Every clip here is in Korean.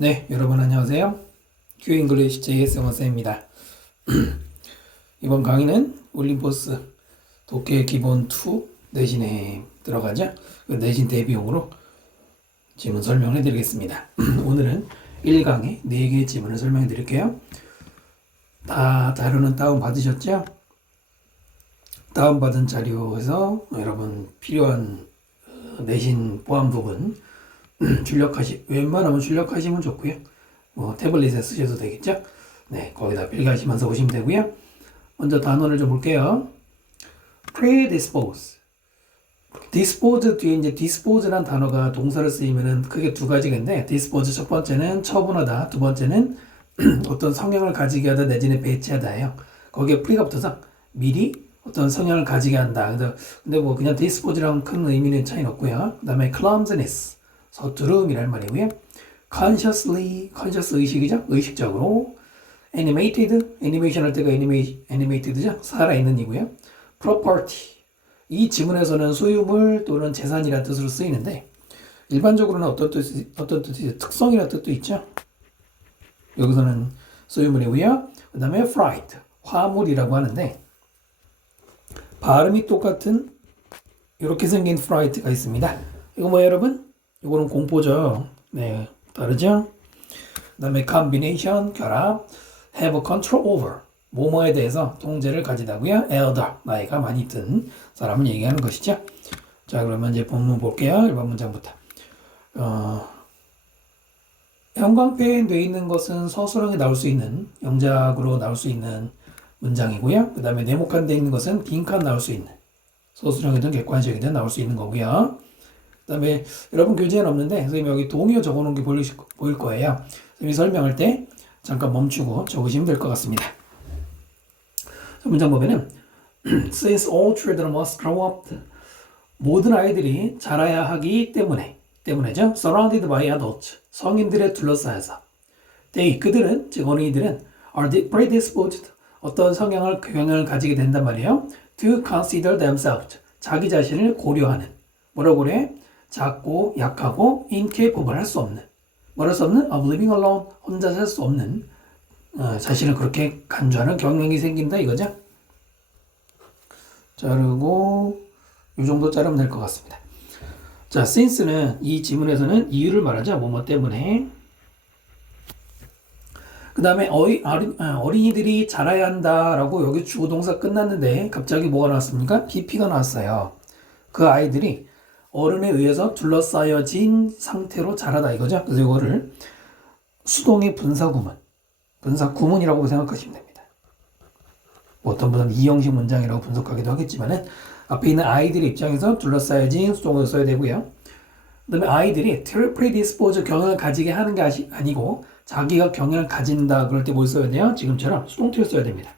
네, 여러분 안녕하세요. 큐 잉글리시 JS 영어쌤입니다. 이번 강의는 올림포스 독해 기본 2 내신에 들어가죠. 그 내신 대비용으로 지문 설명해 드리겠습니다. 오늘은 1강의 4개의 지문을 설명해 드릴게요. 다 자료는 다운 받으셨죠? 다운받은 자료에서 여러분 필요한 내신 포함 부분 웬만하면 출력하시면 좋고요. 태블릿에 쓰셔도 되겠죠? 네, 거기다 필기하시면서 보시면 되고요. 먼저 단어를 좀 볼게요. predispose. dispose 뒤에 이제 dispose란 단어가 동사를 쓰이면은 크게 두 가지가 있는데, dispose 첫 번째는 처분하다, 두 번째는 어떤 성향을 가지게 하다 내지는 배치하다예요. 거기에 pre가 붙어서 미리 어떤 성향을 가지게 한다. 근데 뭐 그냥 dispose랑 큰 의미는 차이는 없고요. 그 다음에 clumsiness. 서투름이란 말이고요. conscious 의식이죠. 의식적으로. animated, 애니메이션 할 때가 animated죠. 살아있는 이고요. property. 이 지문에서는 소유물 또는 재산이라는 뜻으로 쓰이는데, 일반적으로는 어떤 뜻이 특성이라는 뜻도 있죠. 여기서는 소유물이고요. 그 다음에 fright, 화물이라고 하는데, 발음이 똑같은 이렇게 생긴 fright가 있습니다. 이거 뭐예요, 여러분? 이거는 공포죠. 네, 다르죠? 그 다음에 combination, 결합, have control over, 뭐뭐에 대해서 통제를 가지다고요. elder, 나이가 많이 든 사람을 얘기하는 것이죠. 자, 그러면 이제 본문 볼게요. 1번 문장부터. 형광펜 되어 있는 것은 서술형이 나올 수 있는, 영작으로 나올 수 있는 문장이고요. 그 다음에 네모칸 되어 있는 것은 빈칸 나올 수 있는, 서술형이든 객관식이든 나올 수 있는 거고요. 그 다음에 여러분 교재에는 없는데 선생님이 여기 동의어 적어놓은 게 보일 거예요. 선생님이 설명할 때 잠깐 멈추고 적으시면 될 것 같습니다. 자, 문장 보면은 Since all children must grow up, 모든 아이들이 자라야 하기 때문에죠. Surrounded by adults, 성인들에 둘러싸여서 그들은, 즉 어린이들은 are predisposed, 어떤 경향을 가지게 된단 말이에요. To consider themselves, 자기 자신을 고려하는, 뭐라고 그래? 작고 약하고 incapable, 할 수 없는, 뭘 할 수 없는? of living alone, 혼자 살 수 없는, 자신을 그렇게 간주하는 경향이 생긴다 이거죠. 자르고 이 정도 자르면 될 것 같습니다. 자, since는 이 지문에서는 이유를 말하죠. 뭐뭐 때문에. 그 다음에 어린이들이 자라야 한다라고 여기 주어 동사 끝났는데 갑자기 뭐가 나왔습니까? BP가 나왔어요. 그 아이들이 어른에 의해서 둘러싸여진 상태로 자라다 이거죠. 그래서 이거를 수동의 분사구문이라고 생각하시면 됩니다. 어떤 분은 이형식 문장이라고 분석하기도 하겠지만은 앞에 있는 아이들의 입장에서 둘러싸여진 수동을 써야 되고요. 그 다음에 아이들이 predisposed, 경향을 가지게 하는 게 아니고 자기가 경향을 가진다 그럴 때 뭘 써야 돼요? 지금처럼 수동태를 써야 됩니다.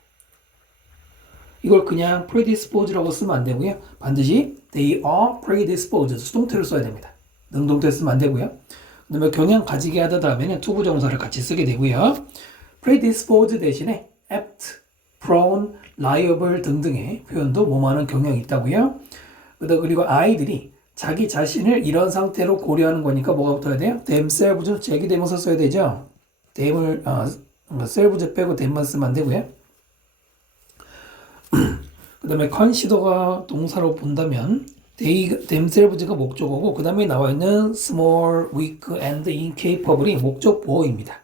이걸 그냥 predisposed라고 쓰면 안 되고요. 반드시 they are predisposed, 수동태를 써야 됩니다. 능동태 쓰면 안 되고요. 그 다음에 경향 가지게 하다 다음에는 투부정사를 같이 쓰게 되고요. predisposed 대신에 apt, prone, liable 등등의 표현도 뭐뭐하는 경향이 있다고요. 그리고 아이들이 자기 자신을 이런 상태로 고려하는 거니까 뭐가 붙어야 돼요? themselves, 제기대명사 써야 되죠. selves 빼고 them만 쓰면 안 되고요. 그 다음에 consider가 동사로 본다면 themselves가 목적어고 그 다음에 나와 있는 small, weak, and incapable이 목적 보어입니다.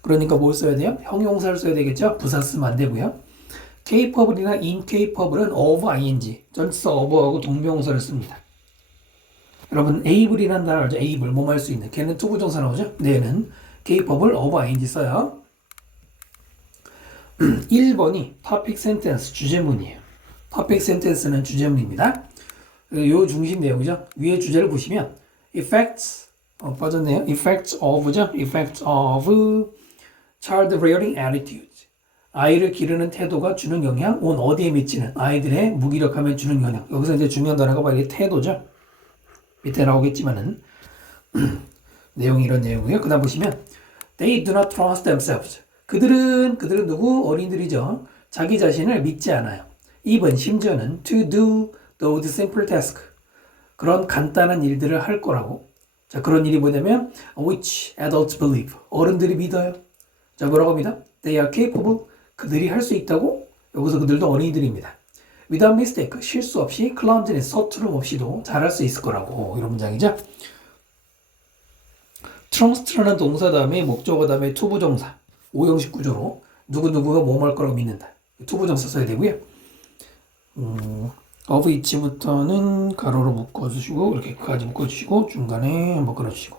그러니까 뭘 써야 돼요? 형용사를 써야 되겠죠? 부사 쓰면 안 되고요. capable이나 incapable은 of ing, 전치사 of하고 동명사를 씁니다. 여러분 able이라는 단어 알죠? able, 몸 할 수 있는. 걔는 투부정사 나오죠? 얘는 capable of ing 써요. 1번이 topic sentence, 주제문이에요. topic sentence는 주제문입니다. 요 중심 내용이죠. 위에 주제를 보시면 effects, 빠졌네요. effects of죠. effects of child rearing attitudes. 아이를 기르는 태도가 주는 영향, 어디에 미치는, 아이들의 무기력함에 주는 영향. 여기서 이제 중요한 단어가 바로 이게 태도죠. 밑에 나오겠지만은 내용이 이런 내용이고요. 그 다음 보시면 they do not trust themselves. 그들은 누구? 어린이들이죠. 자기 자신을 믿지 않아요. even, 심지어는 to do those simple tasks. 그런 간단한 일들을 할 거라고 자, 그런 일이 뭐냐면 which adults believe. 어른들이 믿어요. 자, 뭐라고 합니다? They are capable. 그들이 할 수 있다고. 여기서 그들도 어린이들입니다. Without mistake. 실수 없이 clumsiness, 서투름 없이도 잘할 수 있을 거라고. 이런 문장이죠. trust라는 동사 다음에 목적어 다음에 투부정사. 5형식 구조로 누구누구가 뭐뭐 할 거라고 믿는다. 투부정사 써야 되고요. of each부터는 가로로 묶어주시고 이렇게까지 묶어주시고 중간에 한번 끊어주시고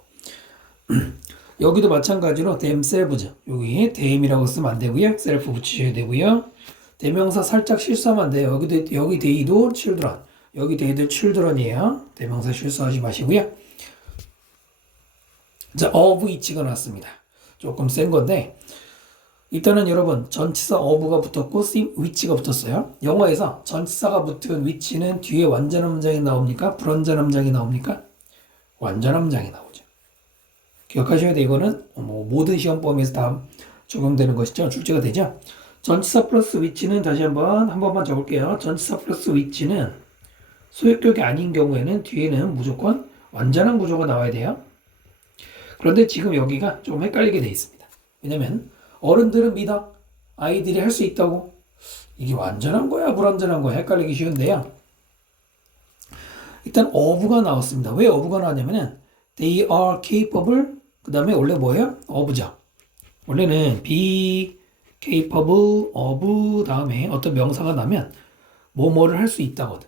여기도 마찬가지로 themselves 여기 them이라고 쓰면 안 되고요. self 붙이셔야 되고요. 대명사 살짝 실수하면 안 돼요. 여기 they도 children 여기 they도 children이에요. 대명사 실수하지 마시고요. 자, of each가 나왔습니다. 조금 센 건데 일단은 여러분 전치사 of가 붙었고 which가 붙었어요. 영어에서 전치사가 붙은 which는 뒤에 완전한 문장이 나옵니까? 불완전한 문장이 나옵니까? 완전한 문장이 나오죠. 기억하셔야 돼. 이거는 모든 시험 범위에서 다 적용되는 것이죠. 출제가 되죠. 전치사 플러스 which는 다시 한 번만 적을게요. 전치사 플러스 which는 소유격이 아닌 경우에는 뒤에는 무조건 완전한 구조가 나와야 돼요. 그런데 지금 여기가 좀 헷갈리게 돼 있습니다. 왜냐면 어른들은 믿어. 아이들이 할 수 있다고. 이게 완전한 거야? 불완전한 거야? 헷갈리기 쉬운데요. 일단 of가 나왔습니다. 왜 of가 나왔냐면은 they are capable 그 다음에 원래 뭐예요? of죠. 원래는 be capable of 다음에 어떤 명사가 나면 뭐뭐를 할 수 있다거든.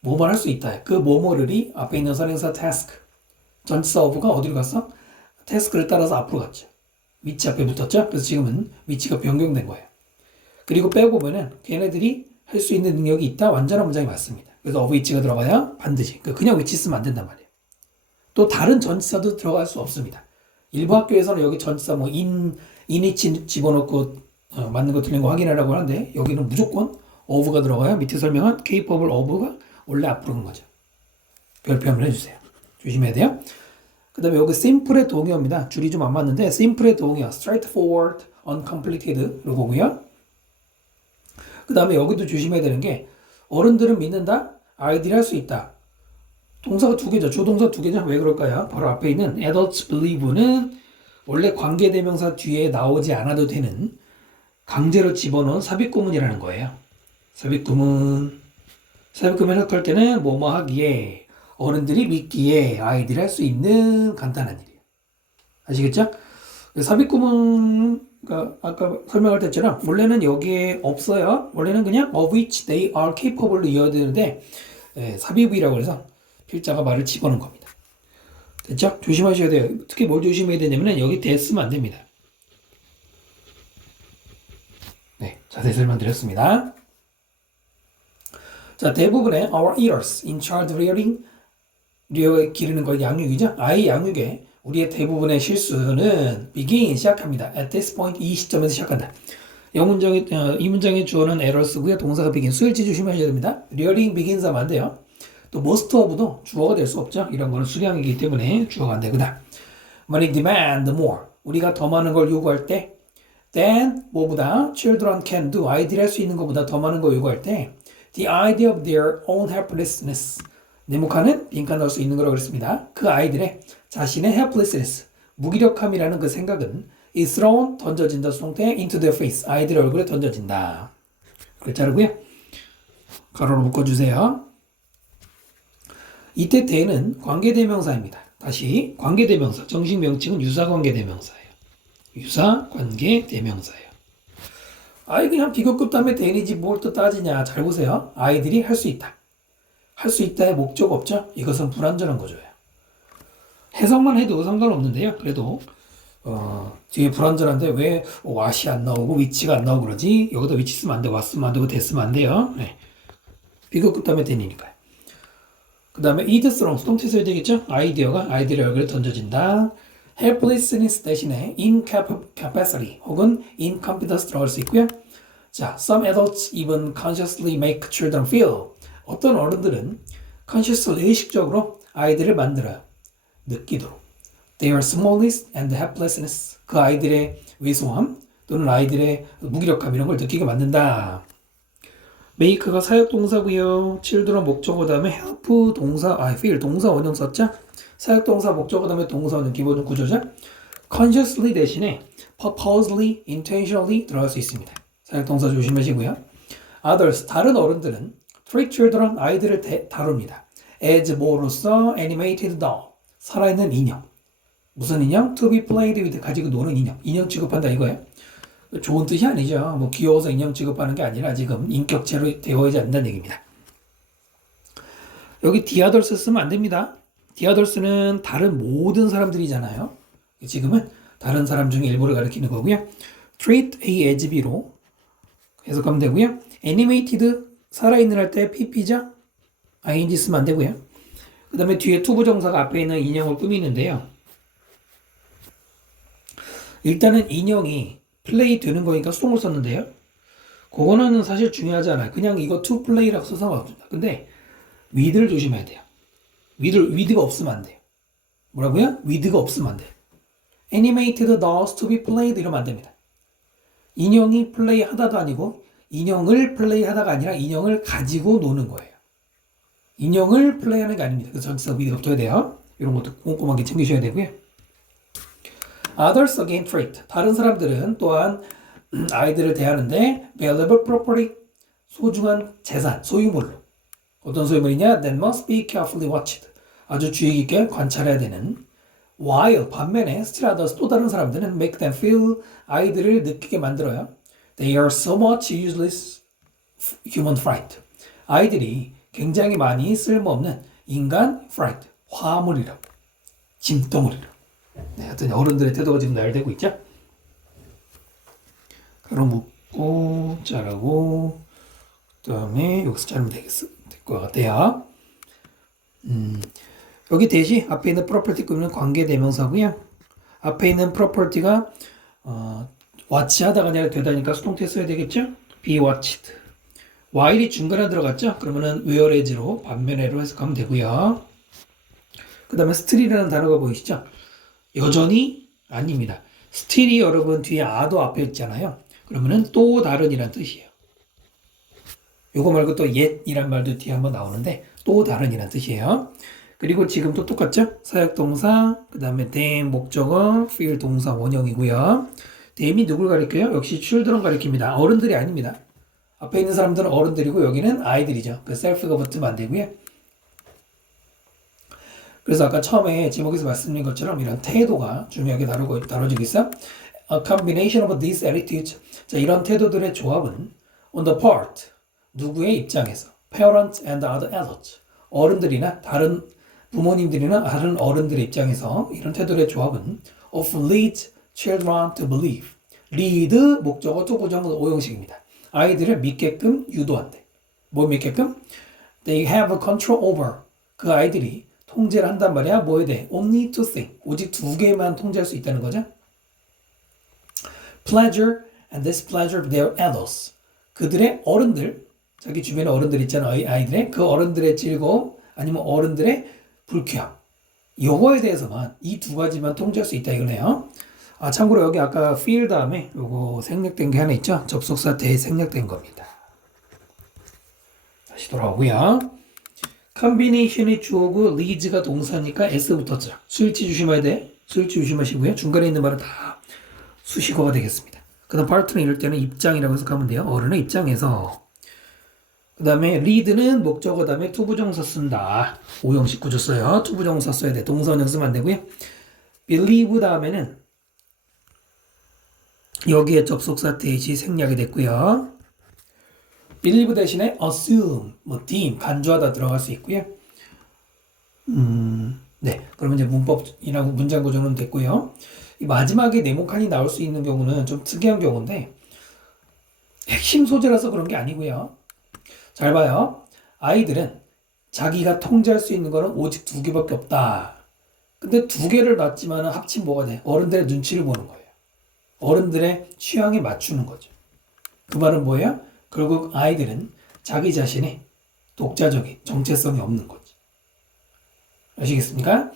뭐뭐 할 수 있다. 그 뭐뭐를이 앞에 있는 선행사 task 전치사 of가 어디로 갔어? task를 따라서 앞으로 갔죠. 위치 앞에 붙었죠? 그래서 지금은 위치가 변경된 거예요. 그리고 빼고 보면은 걔네들이 할 수 있는 능력이 있다. 완전한 문장이 맞습니다. 그래서 of which가 들어가야 반드시. 그냥 which 쓰면 안 된단 말이에요. 또 다른 전치사도 들어갈 수 없습니다. 일부 학교에서는 여기 전치사 뭐 which 집어넣고 맞는 거 틀린 거 확인하라고 하는데 여기는 무조건 of가 들어가야 밑에 설명한 capable of가 원래 앞으로 간 거죠. 별표 한번 해주세요. 조심해야 돼요. 그 다음에 여기 simple의 동의어입니다. 줄이 좀 안 맞는데 simple의 동의어 straightforward, uncomplicated로 보고요. 그 다음에 여기도 조심해야 되는 게 어른들은 믿는다, 아이들이 할 수 있다. 동사가 두 개죠. 조동사 두 개죠. 왜 그럴까요? 바로 앞에 있는 adults believe는 원래 관계대명사 뒤에 나오지 않아도 되는 강제로 집어넣은 삽입구문이라는 거예요. 삽입구문 해석할 때는 뭐뭐 하기에 어른들이 믿기에 아이들이 할 수 있는 간단한 일이에요. 아시겠죠? 삽입구문 아까 설명할 때처럼 원래는 여기에 없어요. 원래는 그냥 of which they are capable로 이어야 되는데 삽입이라고 해서 필자가 말을 집어넣은 겁니다. 됐죠? 조심하셔야 돼요. 특히 뭘 조심해야 되냐면 여기 대 쓰면 안 됩니다. 네, 자세히 설명드렸습니다. 자, 대부분의 our eaters in child rearing 기르는 거 양육이죠. 아이 양육에 우리의 대부분의 실수는 begin 시작합니다. at this point 이 시점에서 시작한다. 이 문장의 주어는 errors고요. 동사가 begin 수일치 조심하셔야 됩니다. rearing begins 하면 안 돼요. 또 most of도 주어가 될 수 없죠. 이런 거는 수량이기 때문에 주어가 안 되구나. 만약 demand more 우리가 더 많은 걸 요구할 때 then 뭐보다 children can do 아이들이 할 수 있는 것보다 더 많은 걸 요구할 때 the idea of their own helplessness 네모칸은 빈칸 넣을 수 있는 거라고 그랬습니다. 그 아이들의 자신의 helplessness 무기력함이라는 그 생각은 is thrown 던져진다 수동태 into their face 아이들의 얼굴에 던져진다. 그걸 자르고요. 가로로 묶어주세요. 이때 대는 관계대명사입니다. 다시 관계대명사 정식 명칭은 유사관계대명사예요. 유사관계대명사예요. 아이 그냥 비교급 다음에 대인이지 뭘 또 따지냐. 잘 보세요. 아이들이 할 수 있다. 할 수 있다의 목적 없죠? 이것은 불완전한 거죠. 해석만 해도 상관없는데요. 그래도 뒤에 불완전한데 왜 what이 안 나오고 위치가 안 나오고 그러지? 여기다 위치 쓰면 안 되고 what 쓰면 안 되고 that 쓰면 안 돼요. 네. 비교급 다음에 대니까요. 그 다음에 is thrown 수동태 써야 되겠죠? 아이디어가 아이들의 얼굴에 던져진다. helplessness 대신에 incapacity 혹은 incompetence 들어갈 수 있고요. 자, some adults even consciously make children feel 어떤 어른들은 consciously 의식적으로 아이들을 만들어요. 느끼도록. Their smallness and helplessness 그 아이들의 왜소함 또는 아이들의 무기력함 이런 걸 느끼게 만든다. make가 사역동사고요. children 목적어 다음에 help 동사 feel 동사 원형 썼죠? 사역동사 목적어 다음에 동사는 기본 구조죠. consciously 대신에 purposely, intentionally 들어갈 수 있습니다. 사역동사 조심하시고요. others, 다른 어른들은 treat children, 아이들을 다룹니다. as 뭐로서 animated doll, 살아있는 인형. 무슨 인형? to be played with, 가지고 노는 인형. 인형 취급한다 이거예요. 좋은 뜻이 아니죠. 뭐 귀여워서 인형 취급하는 게 아니라 지금 인격체로 되어야지 않는다는 얘기입니다. 여기 the others 쓰면 안 됩니다. the others는 다른 모든 사람들이잖아요. 지금은 다른 사람 중에 일부를 가리키는 거고요. treat A as B로 해석하면 되고요. animated, 살아있는 할 때 pp죠. ing 쓰면 안 되고요. 그 다음에 뒤에 투부정사가 앞에 있는 인형을 꾸미는데요. 일단은 인형이 플레이 되는 거니까 수동을 썼는데요. 그거는 사실 중요하지 않아요. 그냥 이거 to play라고 써서 상관없습니다. 근데 with를 조심해야 돼요. with가 없으면 안 돼요. 뭐라고요? with가 없으면 안 돼요. animated dolls to be played 이러면 안 됩니다. 인형이 플레이 하다도 아니고 인형을 플레이 하다가 아니라 인형을 가지고 노는 거예요. 인형을 플레이하는 게 아닙니다. 그래서 전치사 with가 붙어야 돼요. 이런 것도 꼼꼼하게 챙기셔야 되고요. others again treat, 다른 사람들은 또한 아이들을 대하는데 valuable property, 소중한 재산, 소유물로. 어떤 소유물이냐? that must be carefully watched, 아주 주의 깊게 관찰해야 되는. while, 반면에 still others, 또 다른 사람들은 make them feel, 아이들을 느끼게 만들어요. they are so much useless human fright, 아이들이 굉장히 많이 쓸모없는 인간 fright, 화물이라고, 짐덩어리라고. 네, 하여튼 어른들의 태도가 지금 나열되고 있죠. 가로 묶고 자르고 그 다음에 여기서 자르면 될 것 같아요. 여기 대시 앞에 있는 property 꾸미는 관계대명사고요. 앞에 있는 property가 watch 하다가 아니라 되다니까 수동태 써야 되겠죠. be watched. while이 중간에 들어갔죠. 그러면은 whereas로 반면에로 해석하면 되고요. 그 다음에 still이라는 단어가 보이시죠. 여전히 아닙니다. still이 여러분 뒤에 a도 앞에 있잖아요. 그러면은 또 다른이란 뜻이에요. 요거 말고 또 yet이란 말도 뒤에 한번 나오는데 또 다른이란 뜻이에요. 그리고 지금도 똑같죠? 사역동사, 그 다음에 them 목적어, feel 동사 원형이고요. them이 누굴 가리켜요? 역시 children 가리킵니다. 어른들이 아닙니다. 앞에 있는 사람들은 어른들이고 여기는 아이들이죠. 그 self가 붙으면 안 되고요. 그래서 아까 처음에 제목에서 말씀드린 것처럼 이런 태도가 중요하게 다뤄지고 있어. A combination of these attitudes. 자, 이런 태도들의 조합은 on the part, 누구의 입장에서, parents and other adults, 어른들이나 다른 부모님들이나 다른 어른들의 입장에서 이런 태도의 조합은 of leads children to believe. lead 목적어 또 고정 오형식입니다. 아이들을 믿게끔 유도한대. 뭐 믿게끔? They have control over. 그 아이들이 통제를 한단 말이야. 뭐에 대해? Only two things. 오직 두 개만 통제할 수 있다는 거죠. Pleasure and displeasure of their adults. 그들의 어른들, 자기 주변에 어른들 있잖아. 아이들의 그 어른들의 즐거움 아니면 어른들의 불쾌함. 요거에 대해서만 이 두 가지만 통제할 수 있다 이거네요. 아, 참고로 여기 아까 feel 다음에 요거 생략된 게 하나 있죠. 접속사 대 생략된 겁니다. 다시 돌아오고요. combination이 주어고 leads가 동사니까 s 붙었죠. 수일치 조심해야 돼. 수일치 조심하시고요. 중간에 있는 말은 다 수식어가 되겠습니다. 그 다음 part는 이럴 때는 입장이라고 해석하면 돼요. 어른의 입장에서. 그 다음에 lead는 목적어 다음에 투부정사 쓴다. 오형식 구조 써요. 투부정사 써야 돼. 동사원형 쓰면 안 되고요. believe 다음에는 여기에 접속사 대시 생략이 됐고요. believe 대신에 assume, 뭐 deem, 간주하다 들어갈 수 있고요. 네, 그러면 이제 문법이나 문장 구조는 됐고요. 이 마지막에 네모칸이 나올 수 있는 경우는 좀 특이한 경우인데 핵심 소재라서 그런 게 아니고요. 잘 봐요. 아이들은 자기가 통제할 수 있는 거는 오직 두 개밖에 없다. 근데 두 개를 놨지만 합치면 뭐가 돼? 어른들의 눈치를 보는 거예요. 어른들의 취향에 맞추는 거죠. 그 말은 뭐예요? 결국 아이들은 자기 자신의 독자적인 정체성이 없는 거지. 아시겠습니까?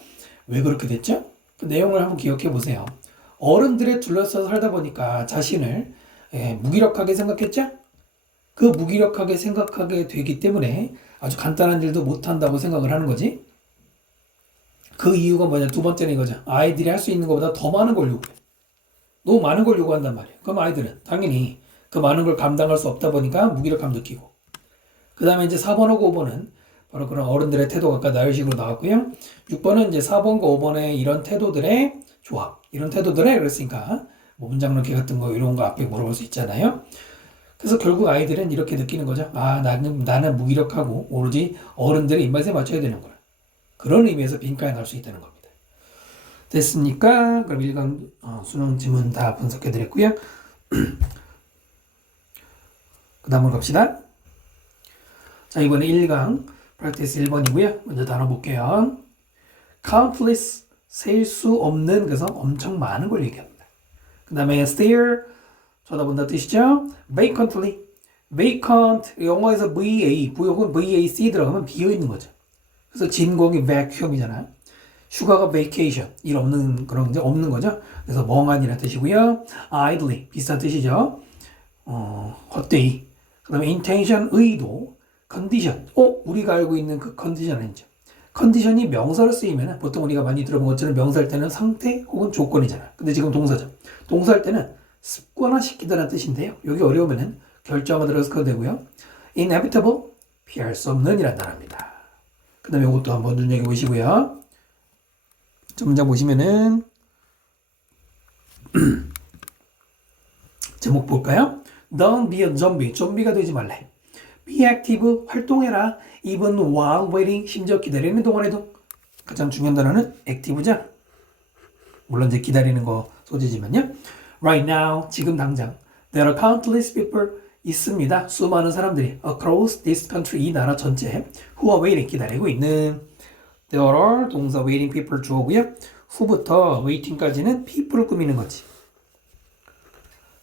왜 그렇게 됐죠? 그 내용을 한번 기억해 보세요. 어른들에 둘러싸여 살다 보니까 자신을 무기력하게 생각했죠? 그 무기력하게 생각하게 되기 때문에 아주 간단한 일도 못한다고 생각을 하는 거지. 그 이유가 뭐냐? 두 번째는 이거죠. 아이들이 할 수 있는 것보다 더 많은 걸 요구해. 너무 많은 걸 요구한단 말이에요. 그럼 아이들은 당연히 그 많은 걸 감당할 수 없다 보니까 무기력감 느끼고. 그 다음에 이제 4번하고 5번은 바로 그런 어른들의 태도가 아까 나열식으로 나왔고요. 6번은 이제 4번과 5번의 이런 태도들의 조합. 이런 태도들의 그랬으니까 뭐 문장 넣기 같은 거 이런 거 앞에 물어볼 수 있잖아요. 그래서 결국 아이들은 이렇게 느끼는 거죠. 아, 나는 무기력하고 오로지 어른들의 입맛에 맞춰야 되는구나. 그런 의미에서 빈칸에 넣을 수 있다는 겁니다. 됐습니까? 그럼 1강 수능 지문 다 분석해 드렸고요. 그 다음으로 갑시다. 자, 이번에 1강 프랙티스 1번이고요. 먼저 단어 볼게요. countless, 셀 수 없는, 그래서 엄청 많은 걸 얘기합니다. 그 다음에 stare, 쳐다본다 뜻이죠. vacantly, vacant, 영어에서 VA, 부역은 VAC 들어가면 비어있는 거죠. 그래서 진공이 vacuum이잖아요. 휴가가 vacation, 일 없는 그런 게 없는 거죠. 그래서 멍하니라는 뜻이고요. idly, 비슷한 뜻이죠. 헛되이. 그 다음에 intention, 의도. 컨디션. 우리가 알고 있는 그 컨디션 아니죠. 컨디션이 명사로 쓰이면 보통 우리가 많이 들어본 것처럼 명사할 때는 상태 혹은 조건이잖아. 근데 지금 동사죠. 동사할 때는 습관화시키다라는 뜻인데요. 여기 어려우면은 결정화 들어서 되고요. inevitable, 피할 수 없는 이란 단어입니다. 그 다음에 이것도 한번 눈여겨보시고요. 문장 보시면은 제목 볼까요? Don't be a zombie. 좀비가 되지 말래. Be active, 활동해라. Even while waiting, 심지어 기다리는 동안에도. 가장 중요한 단어는 active죠. 물론 이제 기다리는 거 소재지만요. Right now, 지금 당장. There are countless people, 있습니다. 수많은 사람들이 across this country, 이 나라 전체에 who are waiting, 기다리고 있는. There are, 동사 waiting people 주어고요. who부터 waiting까지는 people을 꾸미는 거지.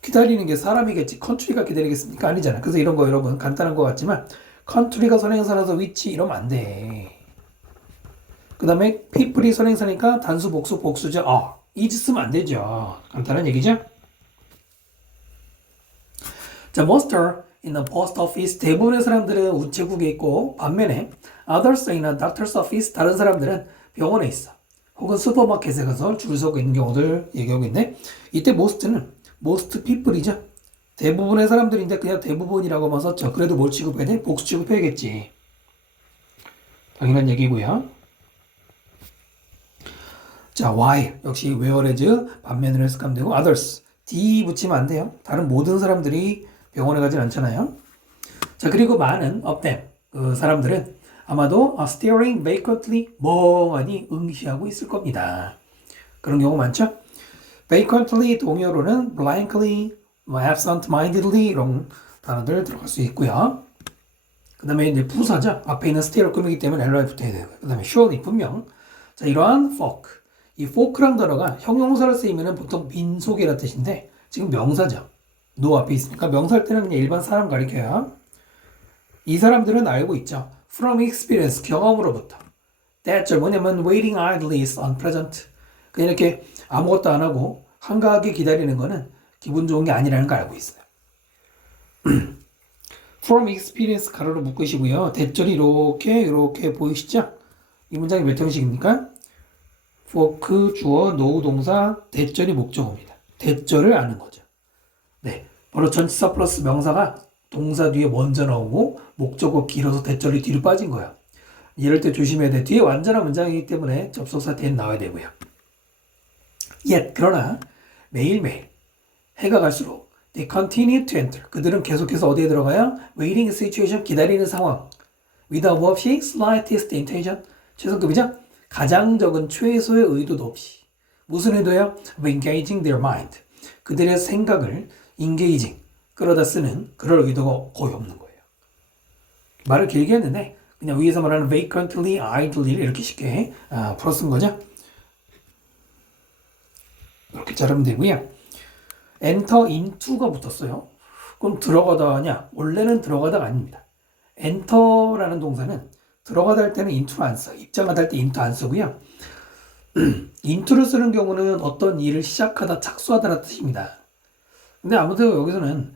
기다리는 게 사람이겠지. 컨트리가 기다리겠습니까? 아니잖아. 그래서 이런 거 여러분 간단한 것 같지만 컨트리가 선행사라서 위치 이러면 안 돼. 그 다음에 people이 선행사니까 단수 복수 복수죠. is 쓰면 안 되죠. 간단한 얘기죠. 자, most are in the post office. 대부분의 사람들은 우체국에 있고 반면에 others in a doctor's office. 다른 사람들은 병원에 있어. 혹은 슈퍼마켓에 가서 줄 서고 있는 경우들 얘기하고 있네. 이때 most는 most people이죠. 대부분의 사람들인데 그냥 대부분이라고만 썼죠. 그래도 뭘 취급해야 돼? 복수 취급해야겠지. 당연한 얘기고요. 자, why 역시 whereas 반면으로 해석하면 되고 others d 붙이면 안 돼요. 다른 모든 사람들이 병원에 가진 않잖아요. 자, 그리고 많은 of them 그 사람들은 아마도 staring vacantly 멍하니 응시하고 있을 겁니다. 그런 경우 많죠? vacantly 동요로는 blankly, absent-mindedly 이런 단어들 들어갈 수 있고요. 그 다음에 이제 부사죠. 앞에 있는 stare를 꾸미기 때문에 LO에 붙어야 되고요. 그 다음에 surely 분명. 자, 이러한 folk. 이 folk란 단어가 형용사로 쓰이면 보통 민속이라는 뜻인데 지금 명사죠. no 앞에 있으니까 명사할 때는 그냥 일반 사람 가리켜요. 이 사람들은 알고 있죠. from experience, 경험으로부터. that 뭐냐면 waiting idly is unpleasant. 그냥 이렇게 아무것도 안 하고 한가하게 기다리는 거는 기분 좋은 게 아니라는 걸 알고 있어요. From experience 가로로 묶으시고요. 대절이 이렇게 보이시죠? 이 문장이 몇 형식입니까? for 주어 노우 동사 대절이 목적어입니다. 대절을 아는 거죠. 네, 바로 전치사 플러스 명사가 동사 뒤에 먼저 나오고 목적어 길어서 대절이 뒤로 빠진 거야. 이럴 때 조심해야 돼. 뒤에 완전한 문장이기 때문에 접속사 뒤에 나와야 되고요. Yet, 그러나 매일매일 해가 갈수록 they continue to enter. 그들은 계속해서 어디에 들어가요? Waiting situation, 기다리는 상황. without 없이 slightest intention, 최선급이죠? 가장 적은 최소의 의도도 없이. 무슨 의도요? Of engaging their mind. 그들의 생각을 engaging, 끌어다 쓰는 그럴 의도가 거의 없는 거예요. 말을 길게 했는데 그냥 위에서 말하는 vacantly, idly 이렇게 쉽게 풀어 쓴 거죠. 이렇게 자르면 되고요. enter into가 붙었어요. 그럼 들어가다 하냐? 원래는 들어가다가 아닙니다. enter라는 동사는 들어가다 할 때는 into를 안 써. 입장하다 할 때 into 안 쓰고요. into를 쓰는 경우는 어떤 일을 시작하다, 착수하다라는 뜻입니다. 근데 아무튼 여기서는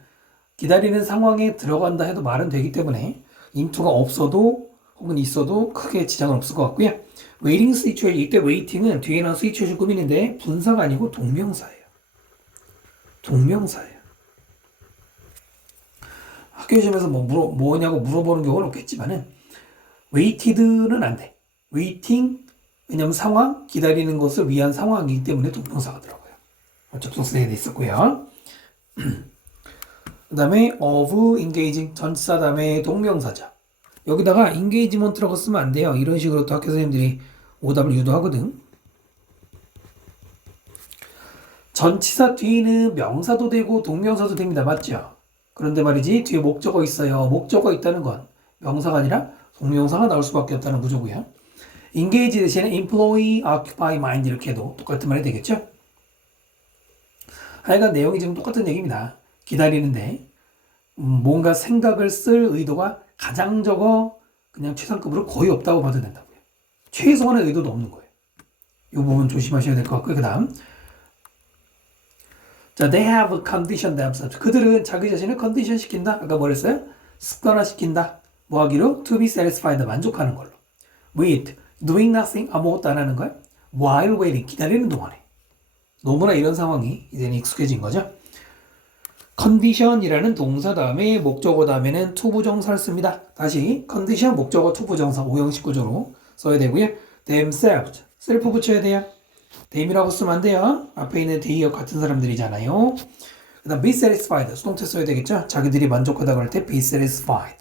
기다리는 상황에 들어간다 해도 말은 되기 때문에 into가 없어도 혹은 있어도 크게 지장은 없을 것 같고요. waiting situation, 이때 waiting은 뒤에 나온 situation 꾸미는데 분사가 아니고 동명사예요. 동명사예요. 학교 시험에서 뭐냐고 물어보는 경우는 없겠지만은 waited는 안 돼. waiting, 왜냐면 상황, 기다리는 것을 위한 상황이기 때문에 동명사가 들어가요. 접속사에 돼 있었고요. 그 다음에 of engaging, 전치사 다음에 동명사죠. 여기다가 engagement라고 쓰면 안 돼요. 이런 식으로 또 학교 선생님들이 오답을 유도하거든. 전치사 뒤에는 명사도 되고 동명사도 됩니다. 맞죠? 그런데 말이지 뒤에 목적어 있어요. 목적어 있다는 건 명사가 아니라 동명사가 나올 수밖에 없다는 구조고요. engage 대신에 employ, occupy, mind 이렇게 해도 똑같은 말이 되겠죠? 하여간 내용이 지금 똑같은 얘기입니다. 기다리는데 뭔가 생각을 쓸 의도가 가장 적어 그냥 최상급으로 거의 없다고 봐도 된다고요. 최소한의 의도도 없는 거예요. 이 부분 조심하셔야 될 것 같고요. 그 다음 자, they have conditioned themselves. 그들은 자기 자신을 컨디션 시킨다. 아까 뭐랬어요? 습관화 시킨다. 뭐 하기로? To be satisfied. 만족하는 걸로. With doing nothing. 아무것도 안 하는 거야. While waiting. 기다리는 동안에. 너무나 이런 상황이 이제는 익숙해진 거죠. condition이라는 동사 다음에 목적어 다음에는 투부정사를 씁니다. 다시 condition, 목적어, 투부정사 5형식 구조로 써야 되고요. themselves. 셀프 붙여야 돼요. them이라고 쓰면 안 돼요. 앞에 있는 they와 같은 사람들이잖아요. 그 다음 be satisfied. 수동태 써야 되겠죠. 자기들이 만족하다 그럴 때 be satisfied.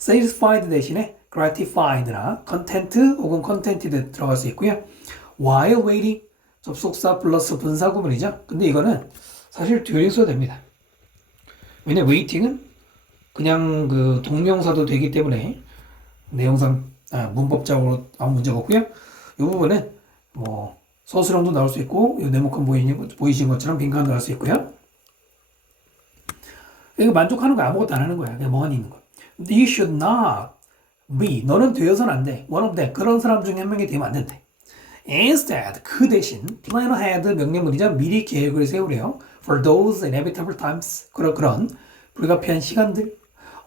satisfied 대신에 gratified나 content 혹은 contented 들어갈 수 있고요. while waiting. 접속사 플러스 분사 구문이죠. 근데 이거는 사실 뒤에 써야 됩니다. 왜냐 waiting은 그냥 그 동명사도 되기 때문에 내용상 문법적으로 아무 문제가 없고요. 이 부분은 뭐 서술형도 나올 수 있고 이 네모칸 보이신 것처럼 빈칸도 나올 수 있고요. 이거 만족하는 거 아무것도 안 하는 거야. 그냥 멍하니 있는 거. You should not be. 너는 되어서는 안 돼. one of them. 그런 사람 중에 한 명이 되면 안 된대. Instead, 그 대신 plan ahead 명령문이죠. 미리 계획을 세우래요. For those inevitable times. 그런 불가피한 시간들.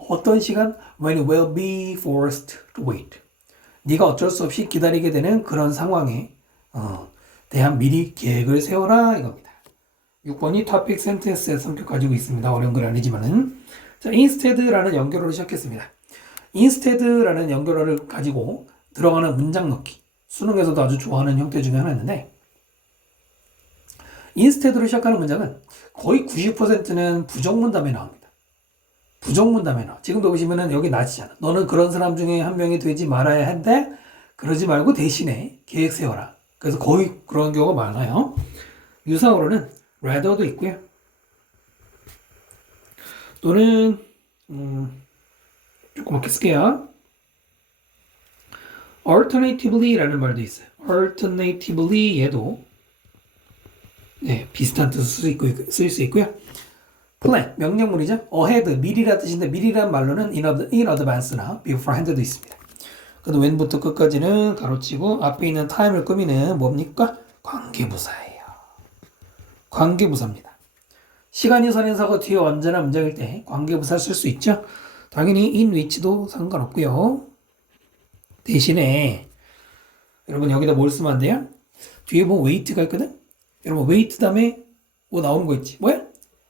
어떤 시간? When you will be forced to wait. 네가 어쩔 수 없이 기다리게 되는 그런 상황에 대한 미리 계획을 세워라 이겁니다. 6번이 topic sentence의 성격 가지고 있습니다. 어려운 건 아니지만은. 자, instead라는 연결어를 시작했습니다. instead라는 연결어를 가지고 들어가는 문장 넣기. 수능에서도 아주 좋아하는 형태 중에 하나였는데 instead로 시작하는 문장은 거의 90%는 부정문답에 나옵니다. 부정문답에 나와. 지금도 보시면은 여기 나지잖아. 너는 그런 사람 중에 한 명이 되지 말아야 한데 그러지 말고 대신에 계획 세워라. 그래서 거의 그런 경우가 많아요. 유사어로는 rather도 있고요. 또는 조그맣게 쓸게요. alternatively라는 말도 있어요. alternatively 얘도 비슷한 뜻을 쓸 수 있고요. plan 명령문이죠. ahead 미리라 뜻인데 미리란 말로는 in advance나 beforehand도 있습니다. 그래도 when부터 끝까지는 가로치고 앞에 있는 time을 꾸미는 뭡니까? 관계부사예요. 관계부사입니다. 시간이 선행사고 뒤에 언제나 문장일 때 관계부사 쓸 수 있죠. 당연히 in which도 상관없고요. 대신에 여러분 여기다 뭘 쓰면 안 돼요? 뒤에 보면 wait가 있거든? 여러분 wait 다음에 뭐 나오는 거 있지? 뭐야?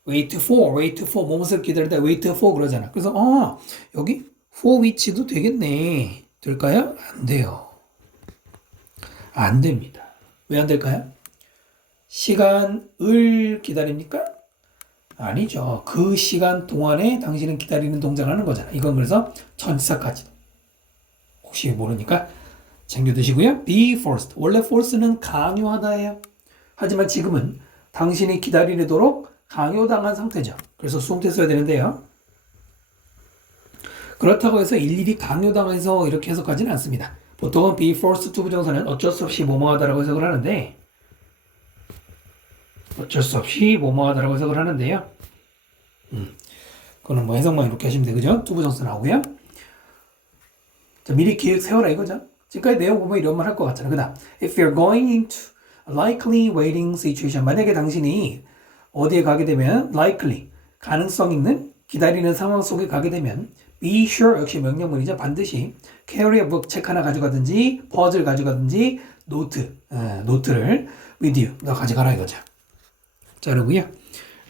wait for 무엇을 기다리다 wait for 그러잖아. 그래서 여기 for which도 되겠네. 될까요? 안 돼요. 안 됩니다. 왜 안 될까요? 시간을 기다립니까? 아니죠. 그 시간 동안에 당신은 기다리는 동작을 하는 거잖아. 이건 그래서 전치사까지도. 혹시 모르니까 챙겨두시고요. be forced. 원래 force는 강요하다예요. 하지만 지금은 당신이 기다리도록 강요당한 상태죠. 그래서 수동태 써야 되는데요. 그렇다고 해서 일일이 강요당해서 이렇게 해석하지는 않습니다. 보통은 be forced to 부정사는 어쩔 수 없이 뭐뭐하다라고 해석을 하는데 그거는 뭐 해석만 이렇게 하시면 되죠. to 부정사 나오고요. 자, 미리 계획 세워라 이거죠. 지금까지 내용 보면 이런 말 할 것 같잖아. 그 다음 if you're going into a likely waiting situation 만약에 당신이 어디에 가게 되면 likely 가능성 있는 기다리는 상황 속에 가게 되면 be sure 역시 명령문이죠. 반드시 carry a book 책 하나 가져가든지 퍼즐 가져가든지 노트를 with you 너 가져가라 이거죠. 자, 그러고요.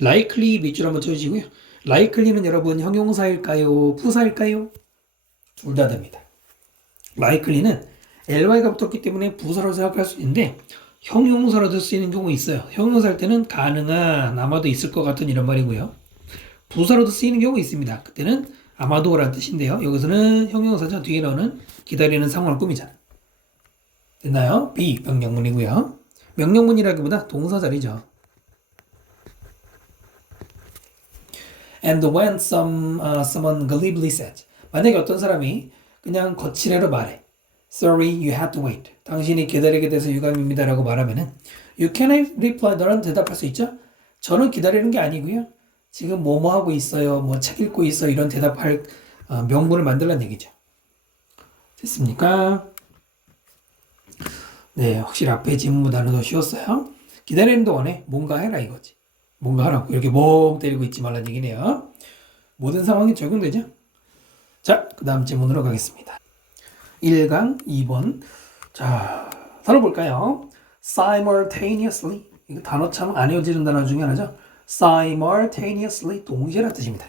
likely 밑줄 한번 쳐주시고요. likely는 여러분 형용사일까요? 부사일까요? 둘 다 됩니다. likely는 ly가 붙었기 때문에 부사로 생각할 수 있는데 형용사로도 쓰이는 경우가 있어요. 형용사 할 때는 가능한, 아마도 있을 것 같은 이런 말이고요. 부사로도 쓰이는 경우가 있습니다. 그때는 아마도라는 뜻인데요. 여기서는 형용사죠. 뒤에 나오는 기다리는 상황을 꾸미잖아요. 됐나요? be 명령문이고요. 명령문이라기보다 동사 자리죠. And when someone glibly said, 만약에 어떤 사람이 그냥 거칠애로 말해, Sorry, you had to wait. 당신이 기다리게 돼서 유감입니다라고 말하면은 You can reply. 너는 대답할 수 있죠? 저는 기다리는 게 아니고요. 지금 뭐뭐 하고 있어요. 뭐 책 읽고 있어. 이런 대답할 명분을 만들라는 얘기죠. 됐습니까? 네, 확실히 앞에 지문보다는 더 쉬웠어요. 기다리는 동안에 뭔가 해라 이거지. 뭔가 하라고. 이렇게 멍 때리고 있지 말라는 얘기네요. 모든 상황이 적용되죠? 자, 그 다음 질문으로 가겠습니다. 1강 2번. 자, 단어 볼까요? simultaneously. 이거 단어 참 안 외워지는 단어 중에 하나죠. simultaneously 동시에라는 뜻입니다.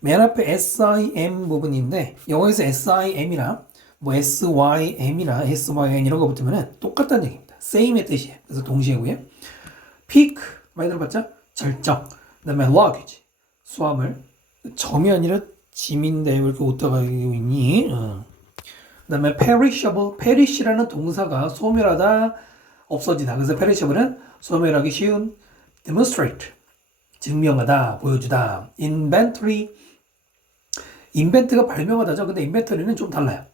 맨 앞에 sim 부분인데 영어에서 sim이나 뭐 sym이나 syn 이런 거 붙으면 똑같다는 얘기입니다. same의 뜻이에요. 그래서 동시에고요. peak 많이 들어봤죠? 절정. 그 다음에 luggage 수화물. 점이 아니라 짐인데 왜 이렇게 오타가 있니? 그 다음에 perish라는 동사가 소멸하다, 없어지다. 그래서 perishable은 소멸하기 쉬운, demonstrate, 증명하다, 보여주다. invent가 발명하다죠. 근데 inventory는 좀 달라요.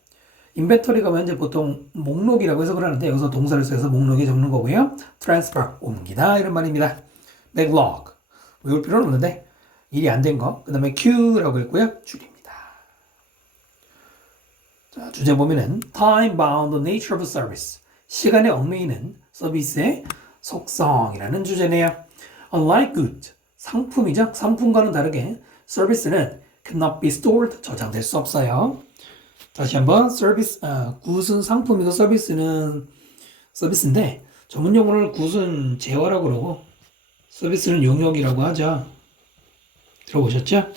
inventory가 현재 보통 목록이라고 해서 그러는데 여기서 동사를 써서 목록에 적는 거고요. transfer, 옮기다 이런 말입니다. backlog, 외울 필요는 없는데 일이 안 된 거. 그 다음에 queue라고 했고요. 줄입니다. 자, 주제 보면은 time-bound nature of service, 시간에 얽매이는 서비스의 속성이라는 주제네요. Unlike good, 상품이죠. 상품과는 다르게 서비스는 cannot be stored, 저장될 수 없어요. 다시 한번 good은 상품이고 서비스는 서비스인데 전문 용어를 good은 재화라고 그러고 서비스는 용역이라고 하죠. 들어보셨죠?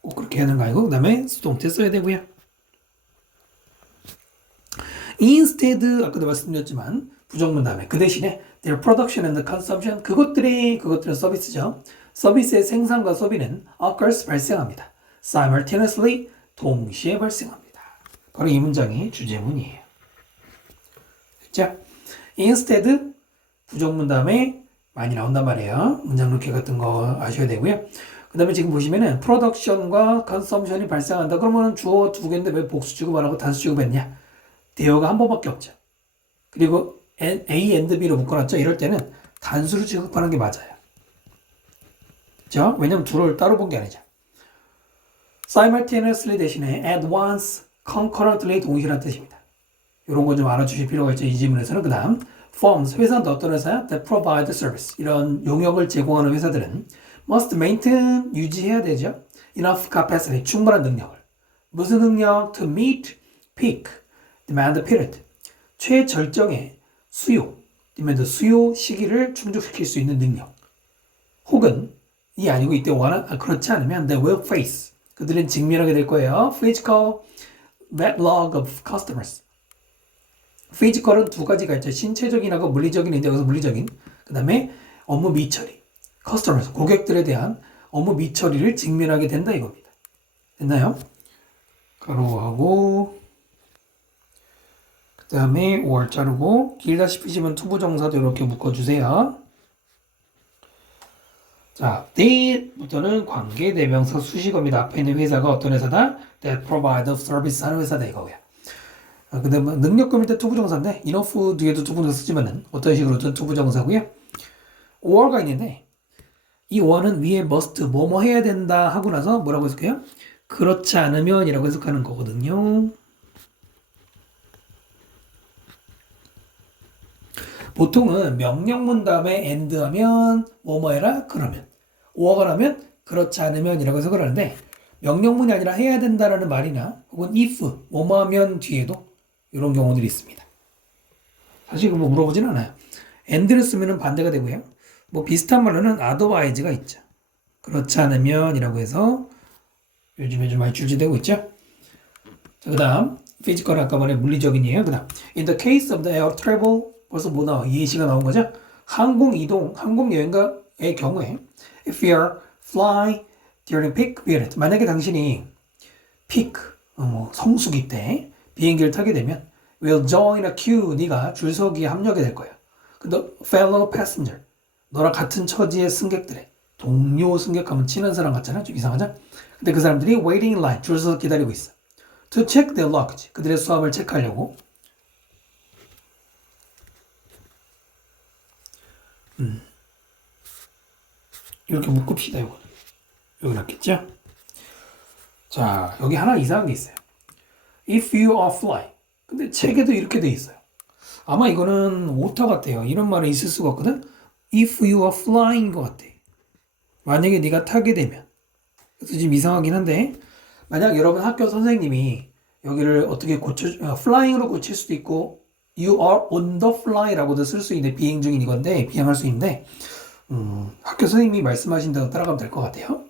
꼭 그렇게 하는 거 아니고 그 다음에 수동태 써야 되고요. instead 아까도 말씀드렸지만 부정문 다음에 그 대신에 their production and consumption 그것들은 서비스죠. 서비스의 생산과 소비는 occurs 발생합니다. simultaneously 동시에 발생합니다. 바로 이 문장이 주제문이에요. 자, instead 부정문 다음에 많이 나온단 말이에요. 문장 루키 같은 거 아셔야 되고요. 그 다음에 지금 보시면은 production과 consumption이 발생한다. 그러면 주어 두 개인데 왜 복수 취급안 하고 단수 취급했냐? 대어가 한 번밖에 없죠. 그리고 A and B로 묶어놨죠. 이럴 때는 단수로 취급하는 게 맞아요. 그렇죠? 왜냐면 둘을 따로 본 게 아니죠. simultaneously 대신에 at once, concurrently 동시라는 뜻입니다. 이런 거 좀 알아주실 필요가 있죠. 이 지문에서는. 그 다음 firms, 회사는 어떤 회사야? that provide service. 이런 용역을 제공하는 회사들은 must maintain, 유지해야 되죠. enough capacity, 충분한 능력을. 무슨 능력? to meet peak demand period, 최절정의 수요, demand 수요 시기를 충족시킬 수 있는 능력. 혹은 이 아니고 이때 그렇지 않으면 they will face, 그들은 직면하게 될 거예요. physical backlog of customers. physical은 두 가지가 있죠. 신체적인하고 물리적인인데 여기서 물리적인. 그 다음에 업무 미처리. customers, 고객들에 대한 업무 미처리를 직면하게 된다 이겁니다. 됐나요? 가로하고 그 다음에 or 자르고 길다 싶으시면 투부정사도 이렇게 묶어주세요. 자, they부터는 관계대명사 수식어입니다. 앞에 있는 회사가 어떤 회사다? that provide service 하는 회사다 이거고요. 그 다음에 능력금일 때 투부정사인데 enough 뒤에도 투부정사 쓰지만은 어떤 식으로든 투부정사고요. or가 있는데 이 or는 위에 must 뭐뭐 해야 된다 하고 나서 뭐라고 해석해요? 그렇지 않으면 이라고 해석하는 거거든요. 보통은 명령문 다음에 and 하면 뭐뭐 해라 그러면 or가 나면 그렇지 않으면 이라고 해석을 하는데 명령문이 아니라 해야 된다라는 말이나 혹은 if, 뭐뭐 하면 뒤에도 이런 경우들이 있습니다. 사실 뭐 물어보진 않아요. and를 쓰면 반대가 되고요. 뭐 비슷한 말로는 otherwise가 있죠. 그렇지 않으면 이라고 해서 요즘에 좀 많이 출시되고 있죠. 자, 그 다음 피지컬 아까 말한 물리적인이에요. 그 다음 in the case of the air travel 벌써 뭐 나와? 예시가 나온 거죠. 항공 이동, 항공 여행가의 경우에 if you are fly during peak period 만약에 당신이 peak 성수기 때 비행기를 타게 되면 will join a queue 네가 줄서기에 합류하게 될 거야. 근데 fellow passenger 너랑 같은 처지의 승객들의 동료 승객하면 친한 사람 같잖아. 좀 이상하죠? 근데 그 사람들이 waiting in line 줄 서서 기다리고 있어. To check their luggage 그들의 수압을 체크하려고. 이렇게 묶읍시다. 이거 여기 놨겠죠? 자, 여기 하나 이상한 게 있어요. If you are fly. 근데 책에도 이렇게 돼 있어요. 아마 이거는 오타 같아요. 이런 말은 있을 수가 없거든. If you are flying 것 같아. 만약에 네가 타게 되면. 그래서 지금 이상하긴 한데 만약 여러분 학교 선생님이 여기를 어떻게 flying으로 고칠 수도 있고 you are on the fly라고도 쓸 수 있는 비행 중인 이건데 비행할 수 있는데 학교 선생님이 말씀하신 대로 따라가면 될 것 같아요.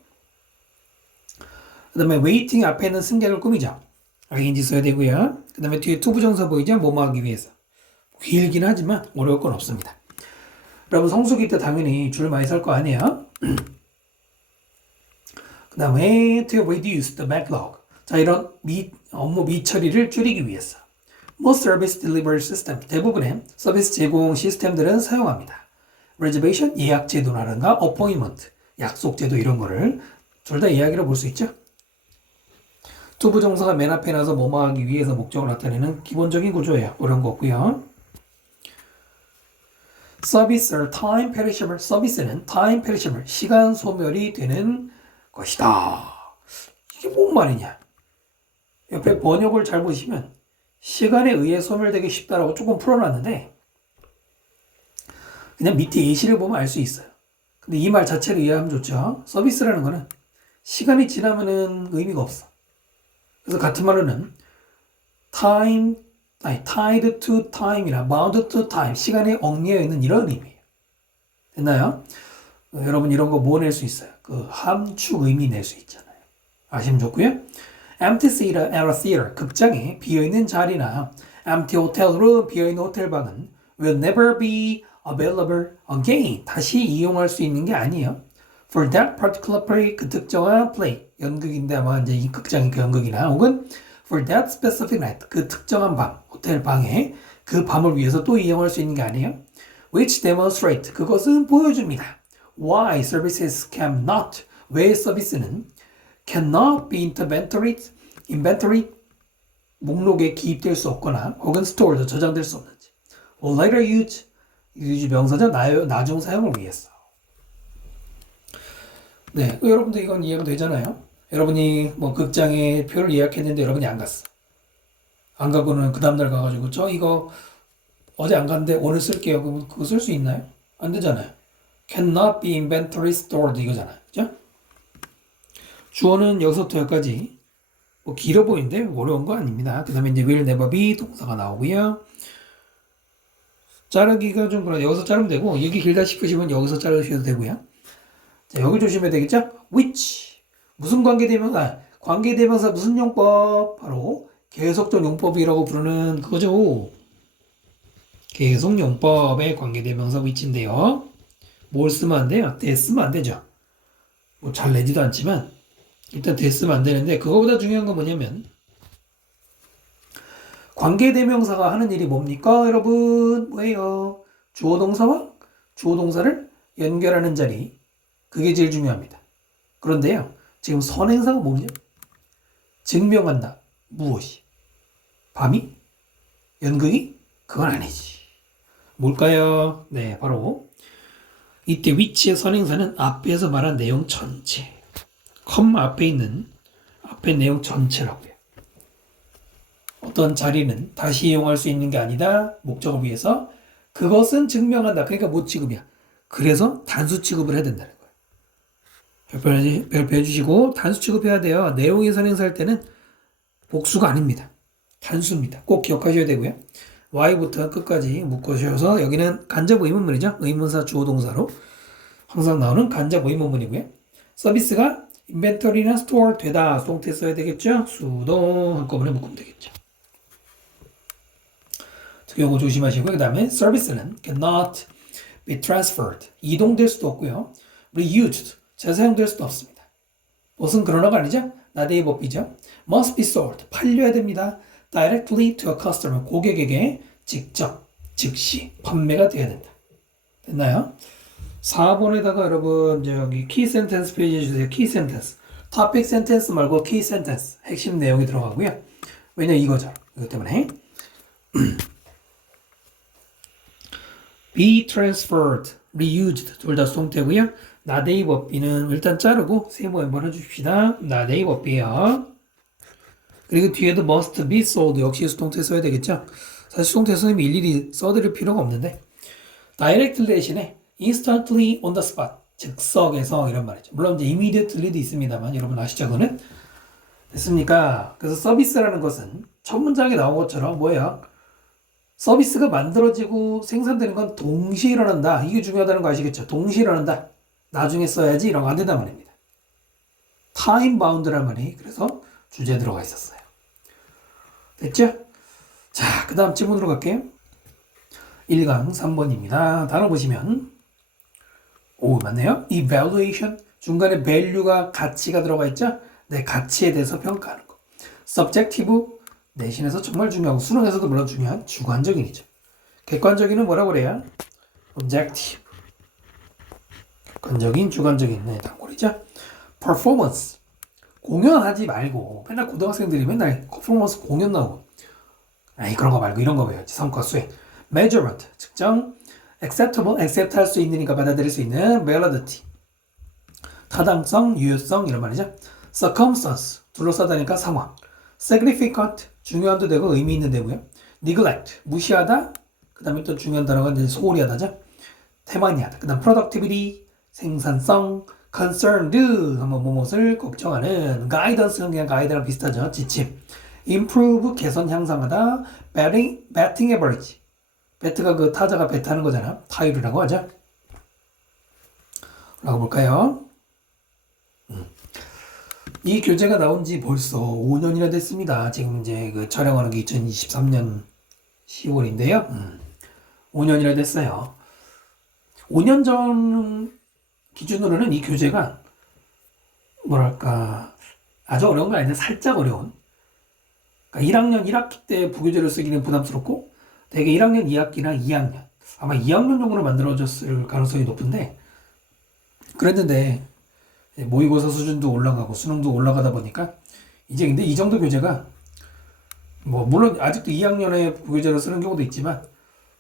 그 다음에 waiting 앞에는 승객을 꾸미죠. ing 써야 되고요. 그 다음에 뒤에 to 부정사 보이죠? 뭐뭐 하기 위해서. 길긴 하지만 어려울 건 없습니다. 여러분 성수기 때 당연히 줄 많이 설 거 아니에요? 그 다음에 to reduce the backlog. 자, 이런 업무 미처리를 줄이기 위해서 most service delivery system 대부분의 서비스 제공 시스템들은 사용합니다. reservation 예약 제도라든가 appointment 약속 제도 이런 거를 둘 다 이야기로 볼 수 있죠. to 부정사가 맨 앞에 나서 뭐뭐 하기 위해서 목적을 나타내는 기본적인 구조예요. 어려운 거 없고요. Service are time perishable. 서비스는 time perishable 시간 소멸이 되는 것이다. 이게 뭔 말이냐? 옆에 번역을 잘 보시면 시간에 의해 소멸되기 쉽다라고 조금 풀어놨는데 그냥 밑에 예시를 보면 알 수 있어요. 근데 이 말 자체를 이해하면 좋죠. 서비스라는 거는 시간이 지나면은 의미가 없어. 그래서 같은 말로는 tied to time이나 bound to time 시간에 얽매여 있는 이런 의미예요. 됐나요? 여러분 이런 거 뭐 낼 수 있어요? 그 함축 의미 낼 수 있잖아요. 아시면 좋고요. empty theater 극장에 비어있는 자리나 empty hotel room 비어있는 호텔 방은 will never be available again 다시 이용할 수 있는 게 아니에요. For that particular play 그 특정한 play 연극인데 아마 이제 이 극장이 그 연극이나 혹은 for that specific night 그 특정한 밤 호텔 방에 그 밤을 위해서 또 이용할 수 있는 게 아니에요. Which demonstrate 그것은 보여줍니다. Why services cannot 왜 서비스는 cannot be inventory 목록에 기입될 수 없거나 혹은 stored 저장될 수 없는지 or later use 명사죠. 나중 사용을 위해서. 네, 여러분도 이건 이해가 되잖아요. 여러분이 뭐 극장에 표를 예약했는데 여러분이 안 갔어. 안 가고는 그 다음날 가가지고 저 이거 어제 안 갔는데 오늘 쓸게요. 그럼 그거 쓸 수 있나요? 안 되잖아요. cannot be inventory stored 이거잖아요. 그죠? 주어는 여기서부터 여기까지 뭐 길어 보이는데 어려운 거 아닙니다. 그 다음에 이제 will never be 동사가 나오고요. 자르기가 좀 그래. 여기서 자르면 되고 여기 길다 싶으시면 여기서 자르셔도 되고요. 자, 여기 조심해야 되겠죠? which 무슨 관계대명사 무슨 용법? 바로 계속적 용법이라고 부르는 그거죠. 계속용법의 관계대명사 which인데요. 뭘 쓰면 안 돼요? 대 쓰면 안 되죠. 뭐 잘 내지도 않지만 일단 대 쓰면 안 되는데 그거보다 중요한 건 뭐냐면 관계대명사가 하는 일이 뭡니까? 여러분 뭐예요? 주어동사와 주어동사를 연결하는 자리 그게 제일 중요합니다. 그런데요. 지금 선행사가 뭐냐? 증명한다. 무엇이? 밤이? 연극이? 그건 아니지. 뭘까요? 네, 바로 이때 위치의 선행사는 앞에서 말한 내용 전체 앞에 있는 앞에 내용 전체라고요. 어떤 자리는 다시 이용할 수 있는 게 아니다. 목적을 위해서 그것은 증명한다. 그러니까 뭐 취급이야. 그래서 단수 취급을 해야 된다는 거예요. 별표해 주시고 단수 취급해야 돼요. 내용이 선행사일 때는 복수가 아닙니다. 단수입니다. 꼭 기억하셔야 되고요. Y부터 끝까지 묶으셔서 여기는 간접 의문문이죠. 의문사 주어 동사로 항상 나오는 간접 의문문이고요. 서비스가 인벤토리나 스토어 되다 수동태 써야 되겠죠. 수동 한꺼번에 묶으면 되겠죠. 요거 조심하시고요. 그 다음에 서비스는 cannot be transferred 이동될 수도 없고요. reused 재사용될 수도 없습니다. 무슨 그러나가 아니죠. 나대의 법이죠. must be sold 팔려야 됩니다. directly to a customer 고객에게 직접 즉시 판매가 돼야 된다. 됐나요? 4번에다가 여러분 여기 키 센텐스 페이지 주세요. 키 센텐스 토픽 센텐스 말고 키 센텐스 핵심 내용이 들어가고요. 왜냐 이거죠. 이것 때문에 be transferred, reused 둘 다 수동태고요. 나데이 법비는 일단 자르고 세모 한번 해줍시다. 나데이 법비요. 그리고 뒤에도 must be sold 역시 수동태 써야 되겠죠. 사실 수동태 선생님이 일일이 써드릴 필요가 없는데 directly 대신에 instantly on the spot 즉석에서 이런 말이죠. 물론 이제 immediately도 있습니다만 여러분 아시죠 그거는? 됐습니까? 그래서 서비스라는 것은 첫 문장에 나온 것처럼 뭐예요? 서비스가 만들어지고 생산되는 건 동시에 일어난다. 이게 중요하다는 거 아시겠죠? 동시에 일어난다. 나중에 써야지 이런 거 안 된단 말입니다. 타임 바운드란 말이 그래서 주제에 들어가 있었어요. 됐죠? 자, 그 다음 질문으로 갈게요. 1강 3번입니다. 단어 보시면 오 맞네요. evaluation 중간에 value가 가치가 들어가 있죠? 네, 가치에 대해서 평가하는 거. subjective 내신에서 정말 중요하고 수능에서도 물론 중요한 주관적인이죠. 객관적인은 뭐라고 그래요? objective. 객관적인, 주관적인 네, 단골이죠. performance. 공연하지 말고 맨날 고등학생들이 맨날 performance 공연 나오고 아이 그런 거 말고 이런 거 배워야지. 성과 수행. measurement. 측정. acceptable. accept 할 수 있으니까 받아들일 수 있는 validity. 타당성, 유효성 이런 말이죠. circumstance. 둘러싸다니까 상황. significant. 중요한도 되고 의미 있는 데고요. neglect. 무시하다. 그 다음에 또 중요한 단어가 이제 소홀히 하다죠. 태만히 하다. 그 다음 productivity. 생산성. concerned. 한번 무엇을 걱정하는. guidance는 그냥 가이드랑 비슷하죠. 지침. improve. 개선 향상하다. batting average. 배트가 그 타자가 배트하는 거잖아. 타율이라고 하죠. 라고 볼까요? 이 교재가 나온 지 벌써 5년이나 됐습니다. 지금 이제 그 촬영하는 게 2023년 10월인데요. 5년이나 됐어요. 5년 전 기준으로는 이 교재가 뭐랄까 아주 어려운 건 아닌데 살짝 어려운. 그러니까 1학년 1학기 때 부교재를 쓰기는 부담스럽고 대개 1학년 2학기나 2학년 아마 2학년용으로 만들어졌을 가능성이 높은데 그랬는데 모의고사 수준도 올라가고 수능도 올라가다 보니까 이제 근데 이 정도 교재가 뭐 물론 아직도 2학년에 부교재를 쓰는 경우도 있지만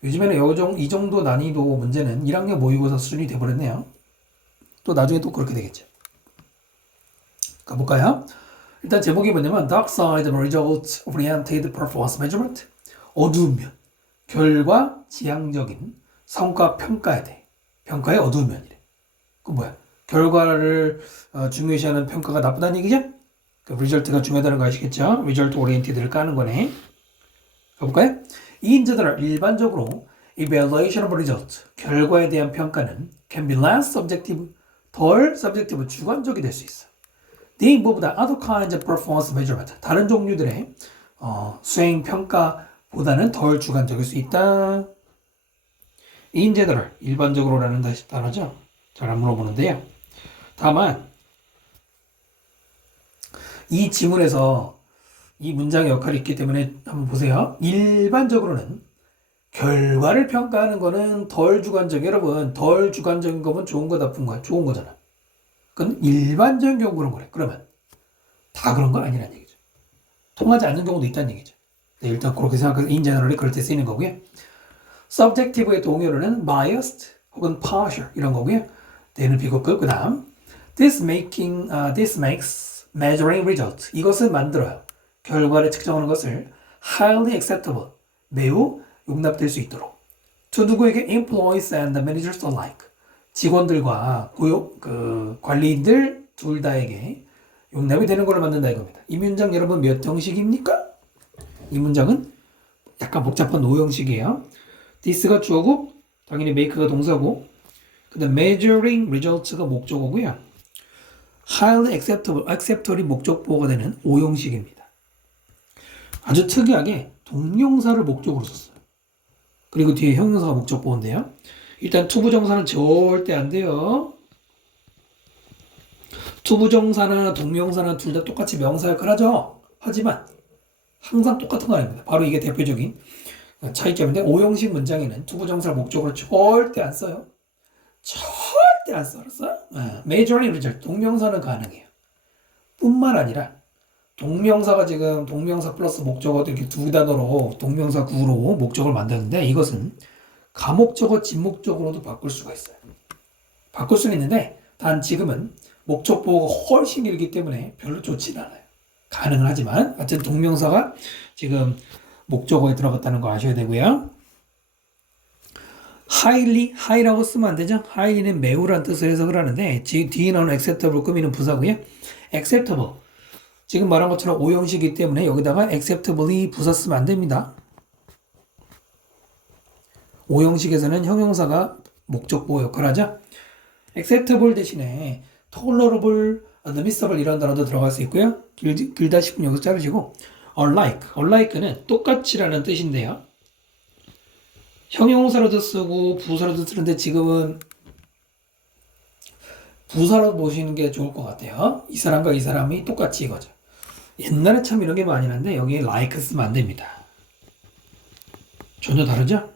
요즘에는 이 정도 난이도 문제는 1학년 모의고사 수준이 돼버렸네요. 또 나중에 또 그렇게 되겠죠. 가볼까요? 일단 제목이 뭐냐면 Dark Side Result Oriented Performance Measurement 어두운 면 결과 지향적인 성과 평가에 대해 평가의 어두운 면이래. 그건 뭐야? 결과를 중요시하는 평가가 나쁘다는 얘기죠? 그 리절트가 중요하다는 거 아시겠죠? 리절트 오리엔티드를 까는 거네. 가볼까요? In general, 일반적으로 evaluation of result, 결과에 대한 평가는 can be less subjective, 덜 subjective, 주관적이 될 수 있어. They involve other kinds of performance measurement, 다른 종류들의 수행 평가보다는 덜 주관적일 수 있다. In general, 일반적으로라는 단어죠. 잘 안 물어보는데요. 다만 이 지문에서 이 문장의 역할이 있기 때문에 한번 보세요. 일반적으로는 결과를 평가하는 거는 덜 주관적. 여러분 덜 주관적인 거면 좋은 거 나쁜 거야? 좋은 거잖아. 그건 일반적인 경우 그런 거래. 그러면 다 그런 건 아니라는 얘기죠. 통하지 않는 경우도 있다는 얘기죠. 네, 일단 그렇게 생각해서 in general이 그럴 때 쓰이는 거고요. subjective의 동의어로는 biased 혹은 partial 이런 거고요. 대는 비교급. 그 다음 this makes measuring result. 이것을 만들어요. 결과를 측정하는 것을 highly acceptable. 매우 용납될 수 있도록. to 누구에게 employees and managers alike. 직원들과 관리인들 둘 다에게 용납이 되는 걸로 만든다 이겁니다. 이 문장 여러분 몇 형식입니까? 이 문장은 약간 복잡한 5형식이에요. this가 주어고 당연히 make가 동사고 그 다음 measuring results가 목적어고요. highly acceptable이 목적보호가 되는 5형식입니다. 아주 특이하게 동명사를 목적으로 썼어요. 그리고 뒤에 형용사가 목적보호인데요. 일단 투부정사는 절대 안 돼요. 투부정사나 동명사나 둘 다 똑같이 명사 역할을 하죠. 하지만 항상 똑같은 거 아닙니다. 바로 이게 대표적인 차이점인데 5형식 문장에는 투부정사를 목적으로 절대 안 써요. 절대 안 써. 알았어요? majorly result 동명사는 가능해요. 뿐만 아니라 동명사가 지금 동명사 플러스 목적어 이렇게 두 단어로 동명사 구로 목적을 만드는데 이것은 가목적어, 진목적으로도 바꿀 수가 있어요. 바꿀 수는 있는데 단 지금은 목적 보호가 훨씬 길기 때문에 별로 좋지는 않아요. 가능은 하지만 어쨌든 동명사가 지금 목적어에 들어갔다는 거 아셔야 되고요. high라고 쓰면 안 되죠. highly는 매우란 뜻을 해석을 하는데 뒤에 나오는 acceptable 꾸미는 부사고요. acceptable 지금 말한 것처럼 5형식이기 때문에 여기다가 acceptably 부사 쓰면 안 됩니다. 5형식에서는 형용사가 목적 보호 역할을 하죠. acceptable 대신에 tolerable, admissible 이런 단어도 들어갈 수 있고요. 길다 싶으면 여기서 자르시고 unlike는 똑같이라는 뜻인데요. 형용사로도 쓰고 부사로도 쓰는데 지금은 부사로 보시는 게 좋을 것 같아요. 이 사람과 이 사람이 똑같이 이거죠. 옛날에 참 이런 게 많이 났는데 여기에 like 쓰면 안 됩니다. 전혀 다르죠?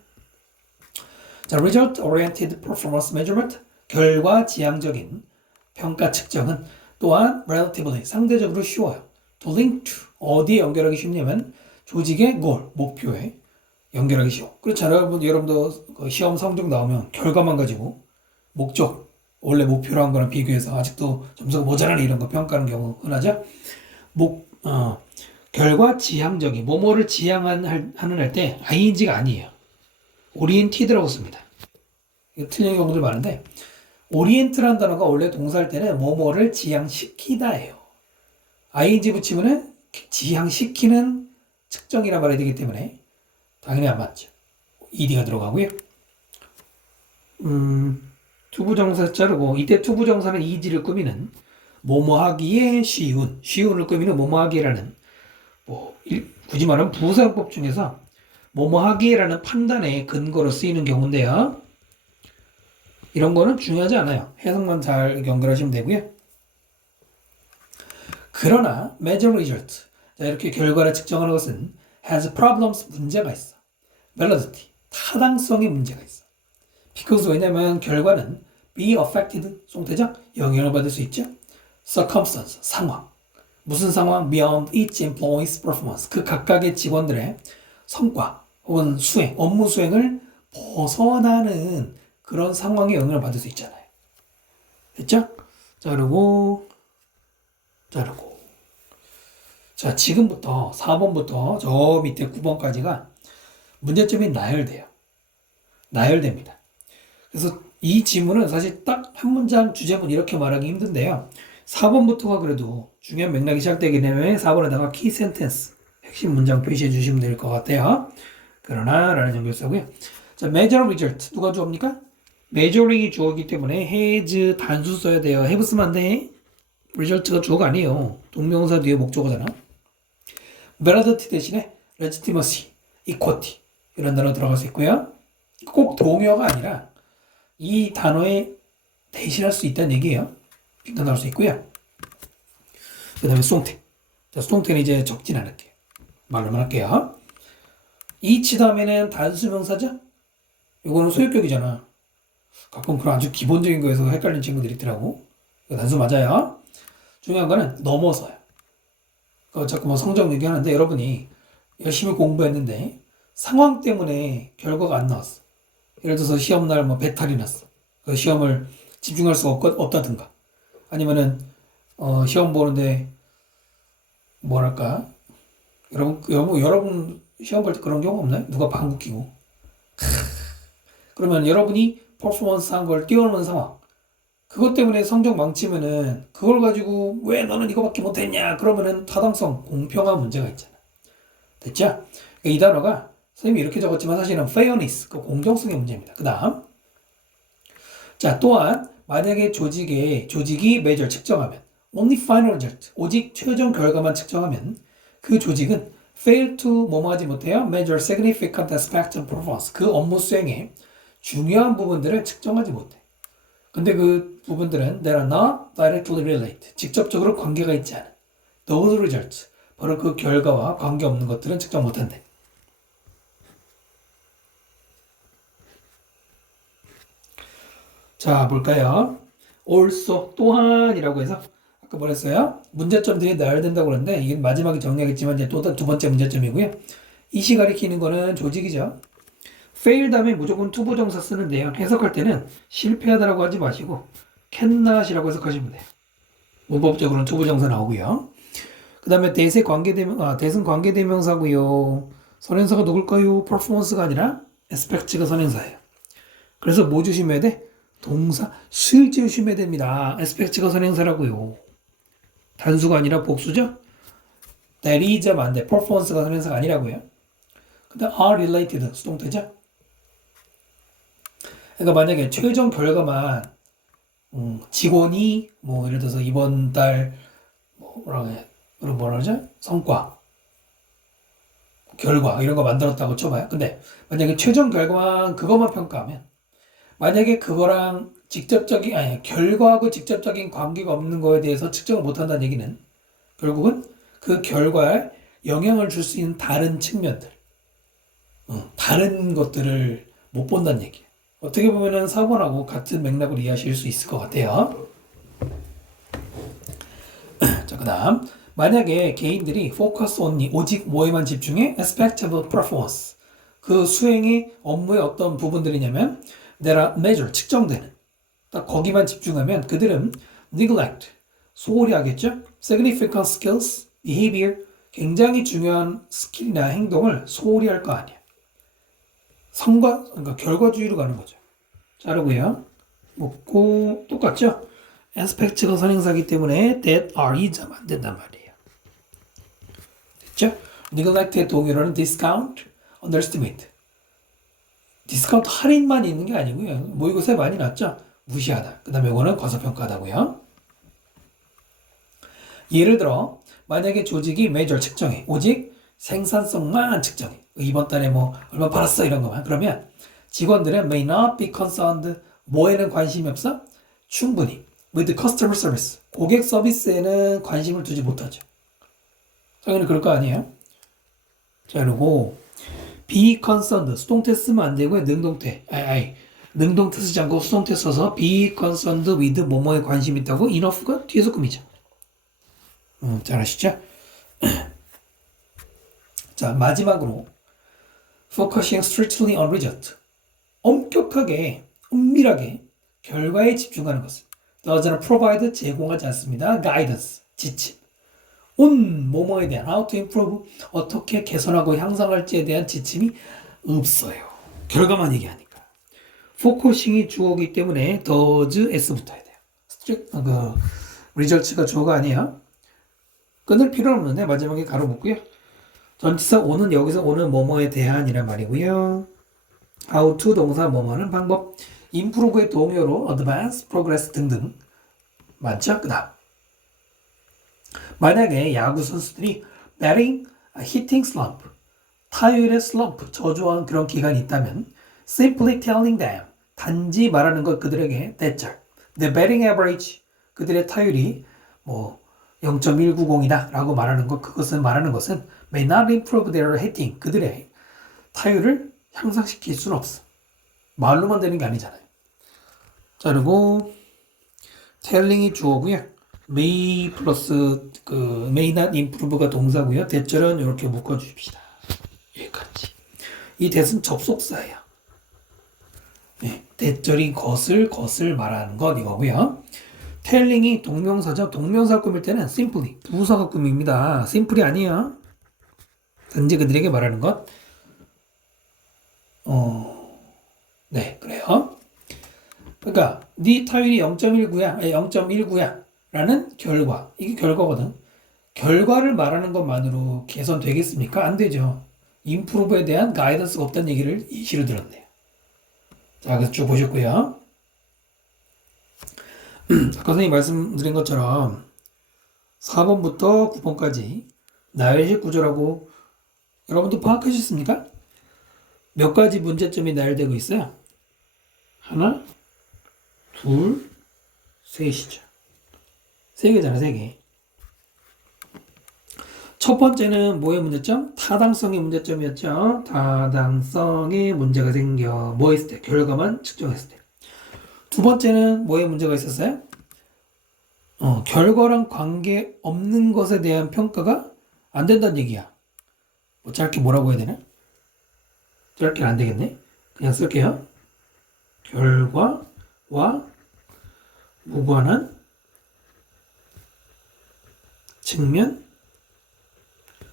자, result oriented performance measurement 결과 지향적인 평가 측정은 또한 relatively 상대적으로 쉬워요. to link to 어디에 연결하기 쉽냐면 조직의 goal 목표에 연결하기 쉬워. 그렇잖아요. 여러분도 시험 성적 나오면 결과만 가지고 목적 원래 목표로 한 거랑 비교해서 아직도 점수가 모자라네 이런 거 평가하는 경우 흔하죠. 결과 지향적인 뭐뭐를 지향하는 할 때 ing가 아니에요. oriented라고 씁니다. 이거 틀린 경우들 많은데 orient라는 단어가 원래 동사할 때는 뭐뭐를 지향시키다예요. ing 붙이면은 지향시키는 측정이라 말해야 되기 때문에 당연히 안 맞죠. ed가 들어가고요. 투부정사 자르고 이때 투부정사는 is를 꾸미는 뭐뭐 하기에 쉬운을 꾸미는 뭐뭐 하기라는 굳이 말하면 부사용법 중에서 뭐뭐 하기라는 판단의 근거로 쓰이는 경우인데요. 이런 거는 중요하지 않아요. 해석만 잘 연결하시면 되고요. 그러나 measure result 이렇게 결과를 측정하는 것은 has problems 문제가 있어. validity 타당성에 문제가 있어. because 왜냐면 결과는 be affected 송태자 영향을 받을 수 있죠. circumstance 상황 무슨 상황 beyond each employee's performance 그 각각의 직원들의 성과 혹은 수행 업무 수행을 벗어나는 그런 상황에 영향을 받을 수 있잖아요. 됐죠? 자르고 자 지금부터 4번부터 저 밑에 9번까지가 문제점이 나열됩니다. 그래서 이 지문은 사실 딱 한 문장 주제문 이렇게 말하기 힘든데요. 4번부터가 그래도 중요한 맥락이 시작되기 때문에 4번에다가 키 센텐스 핵심 문장 표시해 주시면 될 것 같아요. 그러나 라는 정도 쓰고요. 자, measure result 누가 주어입니까? measuring이 주어이기 때문에 has 단수 써야 돼요. have 쓰면 안 돼. result가 주어가 아니에요. 동명사 뒤에 목적어잖아. validity 대신에 legitimacy, equity 이런 단어 들어갈 수 있고요. 꼭 동요가 아니라 이 단어에 대신할 수 있다는 얘기예요. 빈도 나올 수 있고요. 그 다음에 송태. 자, 송태는 이제 적진 않을게요. 말로만 할게요. each 다음에는 단수명사죠? 이거는 소유격이잖아. 가끔 그런 아주 기본적인 거에서 헷갈리는 친구들이 있더라고. 단수 맞아요. 중요한 거는 넘어서요. 자꾸 뭐 성적 얘기하는데 여러분이 열심히 공부했는데 상황 때문에 결과가 안 나왔어. 예를 들어서 시험날 뭐 배탈이 났어. 그 시험을 집중할 수가 없다든가. 아니면은 시험 보는데 뭐랄까 여러분 시험 볼 때 그런 경우 없나요? 누가 방구 끼고 그러면 여러분이 퍼포먼스 한 걸 뛰어넘는 상황 그것 때문에 성적 망치면은 그걸 가지고 왜 너는 이거밖에 못했냐? 그러면은 타당성, 공평한 문제가 있잖아. 됐죠? 그러니까 이 단어가 선생님이 이렇게 적었지만 사실은 fairness, 그 공정성의 문제입니다. 그 다음. 자, 또한 만약에 조직이 measure 측정하면 only final result, 오직 최종 결과만 측정하면 그 조직은 fail to 뭐뭐 하지 못해요? measure significant aspect of performance. 그 업무 수행에 중요한 부분들을 측정하지 못해. 근데 그 부분들은 that are not directly related. 직접적으로 관계가 있지 않은 those results. 바로 그 결과와 관계없는 것들은 측정 못한대. 자, 볼까요? also, 또한이라고 해서 아까 뭐랬어요? 문제점들이 나열된다고 된다고 그러는데 이게 마지막에 정리하겠지만 이제 또 두 번째 문제점이고요. 이시 가리키는 거는 조직이죠. fail 다음에 무조건 투부정사 쓰는데요. 해석할 때는 실패하다라고 하지 마시고 cannot이라고 해석하시면 돼요. 문법적으로는 투부정사 나오고요. 그 다음에 대승 관계대명사고요. 선행사가 누굴까요? performance가 아니라 aspect가 선행사예요. 그래서 뭐 주시면 돼? 동사 수일제 주시면 됩니다. aspect가 선행사라고요. 단수가 아니라 복수죠? that is 맞는데 performance가 선행사가 아니라고요. 그 다음 are related 수동태죠? 그러니까 만약에 최종 결과만 직원이 뭐 예를 들어서 이번 달 뭐라 그러죠? 성과, 결과 이런 거 만들었다고 쳐봐요. 근데 만약에 최종 결과만 그것만 평가하면 만약에 그거랑 결과하고 직접적인 관계가 없는 거에 대해서 측정을 못한다는 얘기는 결국은 그 결과에 영향을 줄 수 있는 다른 측면들, 다른 것들을 못 본다는 얘기예요. 어떻게 보면은 4번하고 같은 맥락으로 이해하실 수 있을 것 같아요. 자, 그 다음. 만약에 개인들이 focus only, 오직 뭐에만 집중해? aspect of performance. 그 수행의 업무의 어떤 부분들이냐면, that are measure, 측정되는. 딱 거기만 집중하면 그들은 neglect, 소홀히 하겠죠? significant skills, behavior, 굉장히 중요한 스킬이나 행동을 소홀히 할 거 아니야. 그러니까 결과주의로 가는 거죠. 자르고요. 먹고 똑같죠? aspect가 선행사기 때문에 that are 이자면 안 된단 말이에요. 됐죠? neglect의 동의어는 discount, underestimate. 디스카운트 할인만 있는 게 아니고요. 모의고사에 많이 났죠? 무시하다. 그 다음에 이거는 과소평가하다고요. 예를 들어 만약에 조직이 measure 측정해. 오직 생산성만 측정해. 이번 달에 뭐 얼마 팔았어 이런 것만. 그러면 직원들은 may not be concerned. 뭐에는 관심이 없어? 충분히. with customer service. 고객 서비스에는 관심을 두지 못하죠. 당연히 그럴 거 아니에요? 자, 그리고 be concerned. 수동태 쓰면 안 되고요. 능동태. 능동태 쓰지 않고 수동태 써서 be concerned with 뭐뭐에 관심 있다고 enough가 뒤에서 꾸미죠. 잘 아시죠? 자, 마지막으로 focusing strictly on result. 엄격하게, 엄밀하게 결과에 집중하는 것은 doesn't provide 제공하지 않습니다. guidance, 지침. 뭐뭐에 대한 how to improve, 어떻게 개선하고 향상할지에 대한 지침이 없어요. 결과만 얘기하니까. focusing이 주어이기 때문에 does s 붙어야 돼요. results가 주어가 아니에요. 끊을 필요는 없는데 마지막에 가로 묶고요. 전치사 오는 여기서 오는 뭐뭐에 대한이란 말이고요. how to 동사 뭐뭐하는 방법, improve의 동요로 advance, progress 등등 맞죠? 그 다음 만약에 야구 선수들이 batting, hitting slump, 타율의 slump, 저조한 그런 기간이 있다면 simply telling them, 단지 말하는 것 그들에게 대절 the batting average, 그들의 타율이 뭐 0.190이다 라고 말하는 것, 그것은 말하는 것은 may not improve their hitting, 그들의 타율을 향상시킬 수는 없어. 말로만 되는 게 아니잖아요. 자, 그리고 telling이 주어고요. may 플러스 may not improve가 동사고요. 대절은 이렇게 묶어줍시다. 여기까지. 이 대은 접속사예요. 네, 대절이 것을 말하는 것 이거고요. telling이 동명사죠. 동명사 꾸밀 때는 simply 부사가 꾸밉니다. simple이 아니에요. 단지 그들에게 말하는 것. 네, 그래요. 그러니까 네 타율이 0.19야, 0.19야 라는 결과. 이게 결과거든. 결과를 말하는 것만으로 개선되겠습니까? 안 되죠. 임프루브에 대한 가이던스가 없다는 얘기를 이시로 들었네요. 자, 그래서 쭉 보셨고요. 아까 선생님 말씀드린 것처럼 4번부터 9번까지 나열식 구조라고 여러분도 파악하셨습니까? 몇 가지 문제점이 나열되고 있어요. 하나, 둘, 셋이죠. 세 개잖아, 세 개. 첫 번째는 뭐의 문제점? 타당성의 문제점이었죠. 타당성에 문제가 생겨. 뭐 했을 때? 결과만 측정했을 때. 두 번째는 뭐에 문제가 있었어요? 결과랑 관계 없는 것에 대한 평가가 안 된다는 얘기야. 뭐 짧게 뭐라고 해야 되나? 짧게는 안 되겠네. 그냥 쓸게요. 결과와 무관한 측면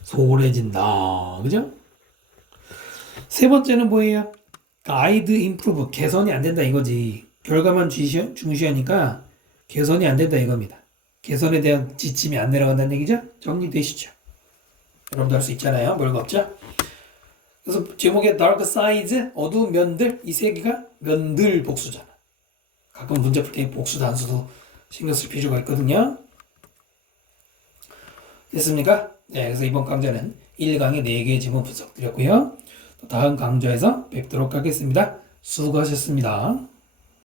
소홀해진다. 그죠? 세 번째는 뭐예요? 가이드 임프루브 개선이 안 된다 이거지. 결과만 중시하니까 개선이 안 된다 이겁니다. 개선에 대한 지침이 안 내려간다는 얘기죠? 정리되시죠? 여러분도 할 수 있잖아요. 별거 없죠? 그래서 제목에 dark sides 어두운 면들 이 세 개가 면들 복수잖아. 가끔 문제 풀 때 복수 단수도 신경 쓸 필요가 있거든요. 됐습니까? 네, 그래서 이번 강좌는 1강의 4개의 지문 분석 드렸고요. 또 다음 강좌에서 뵙도록 하겠습니다. 수고하셨습니다.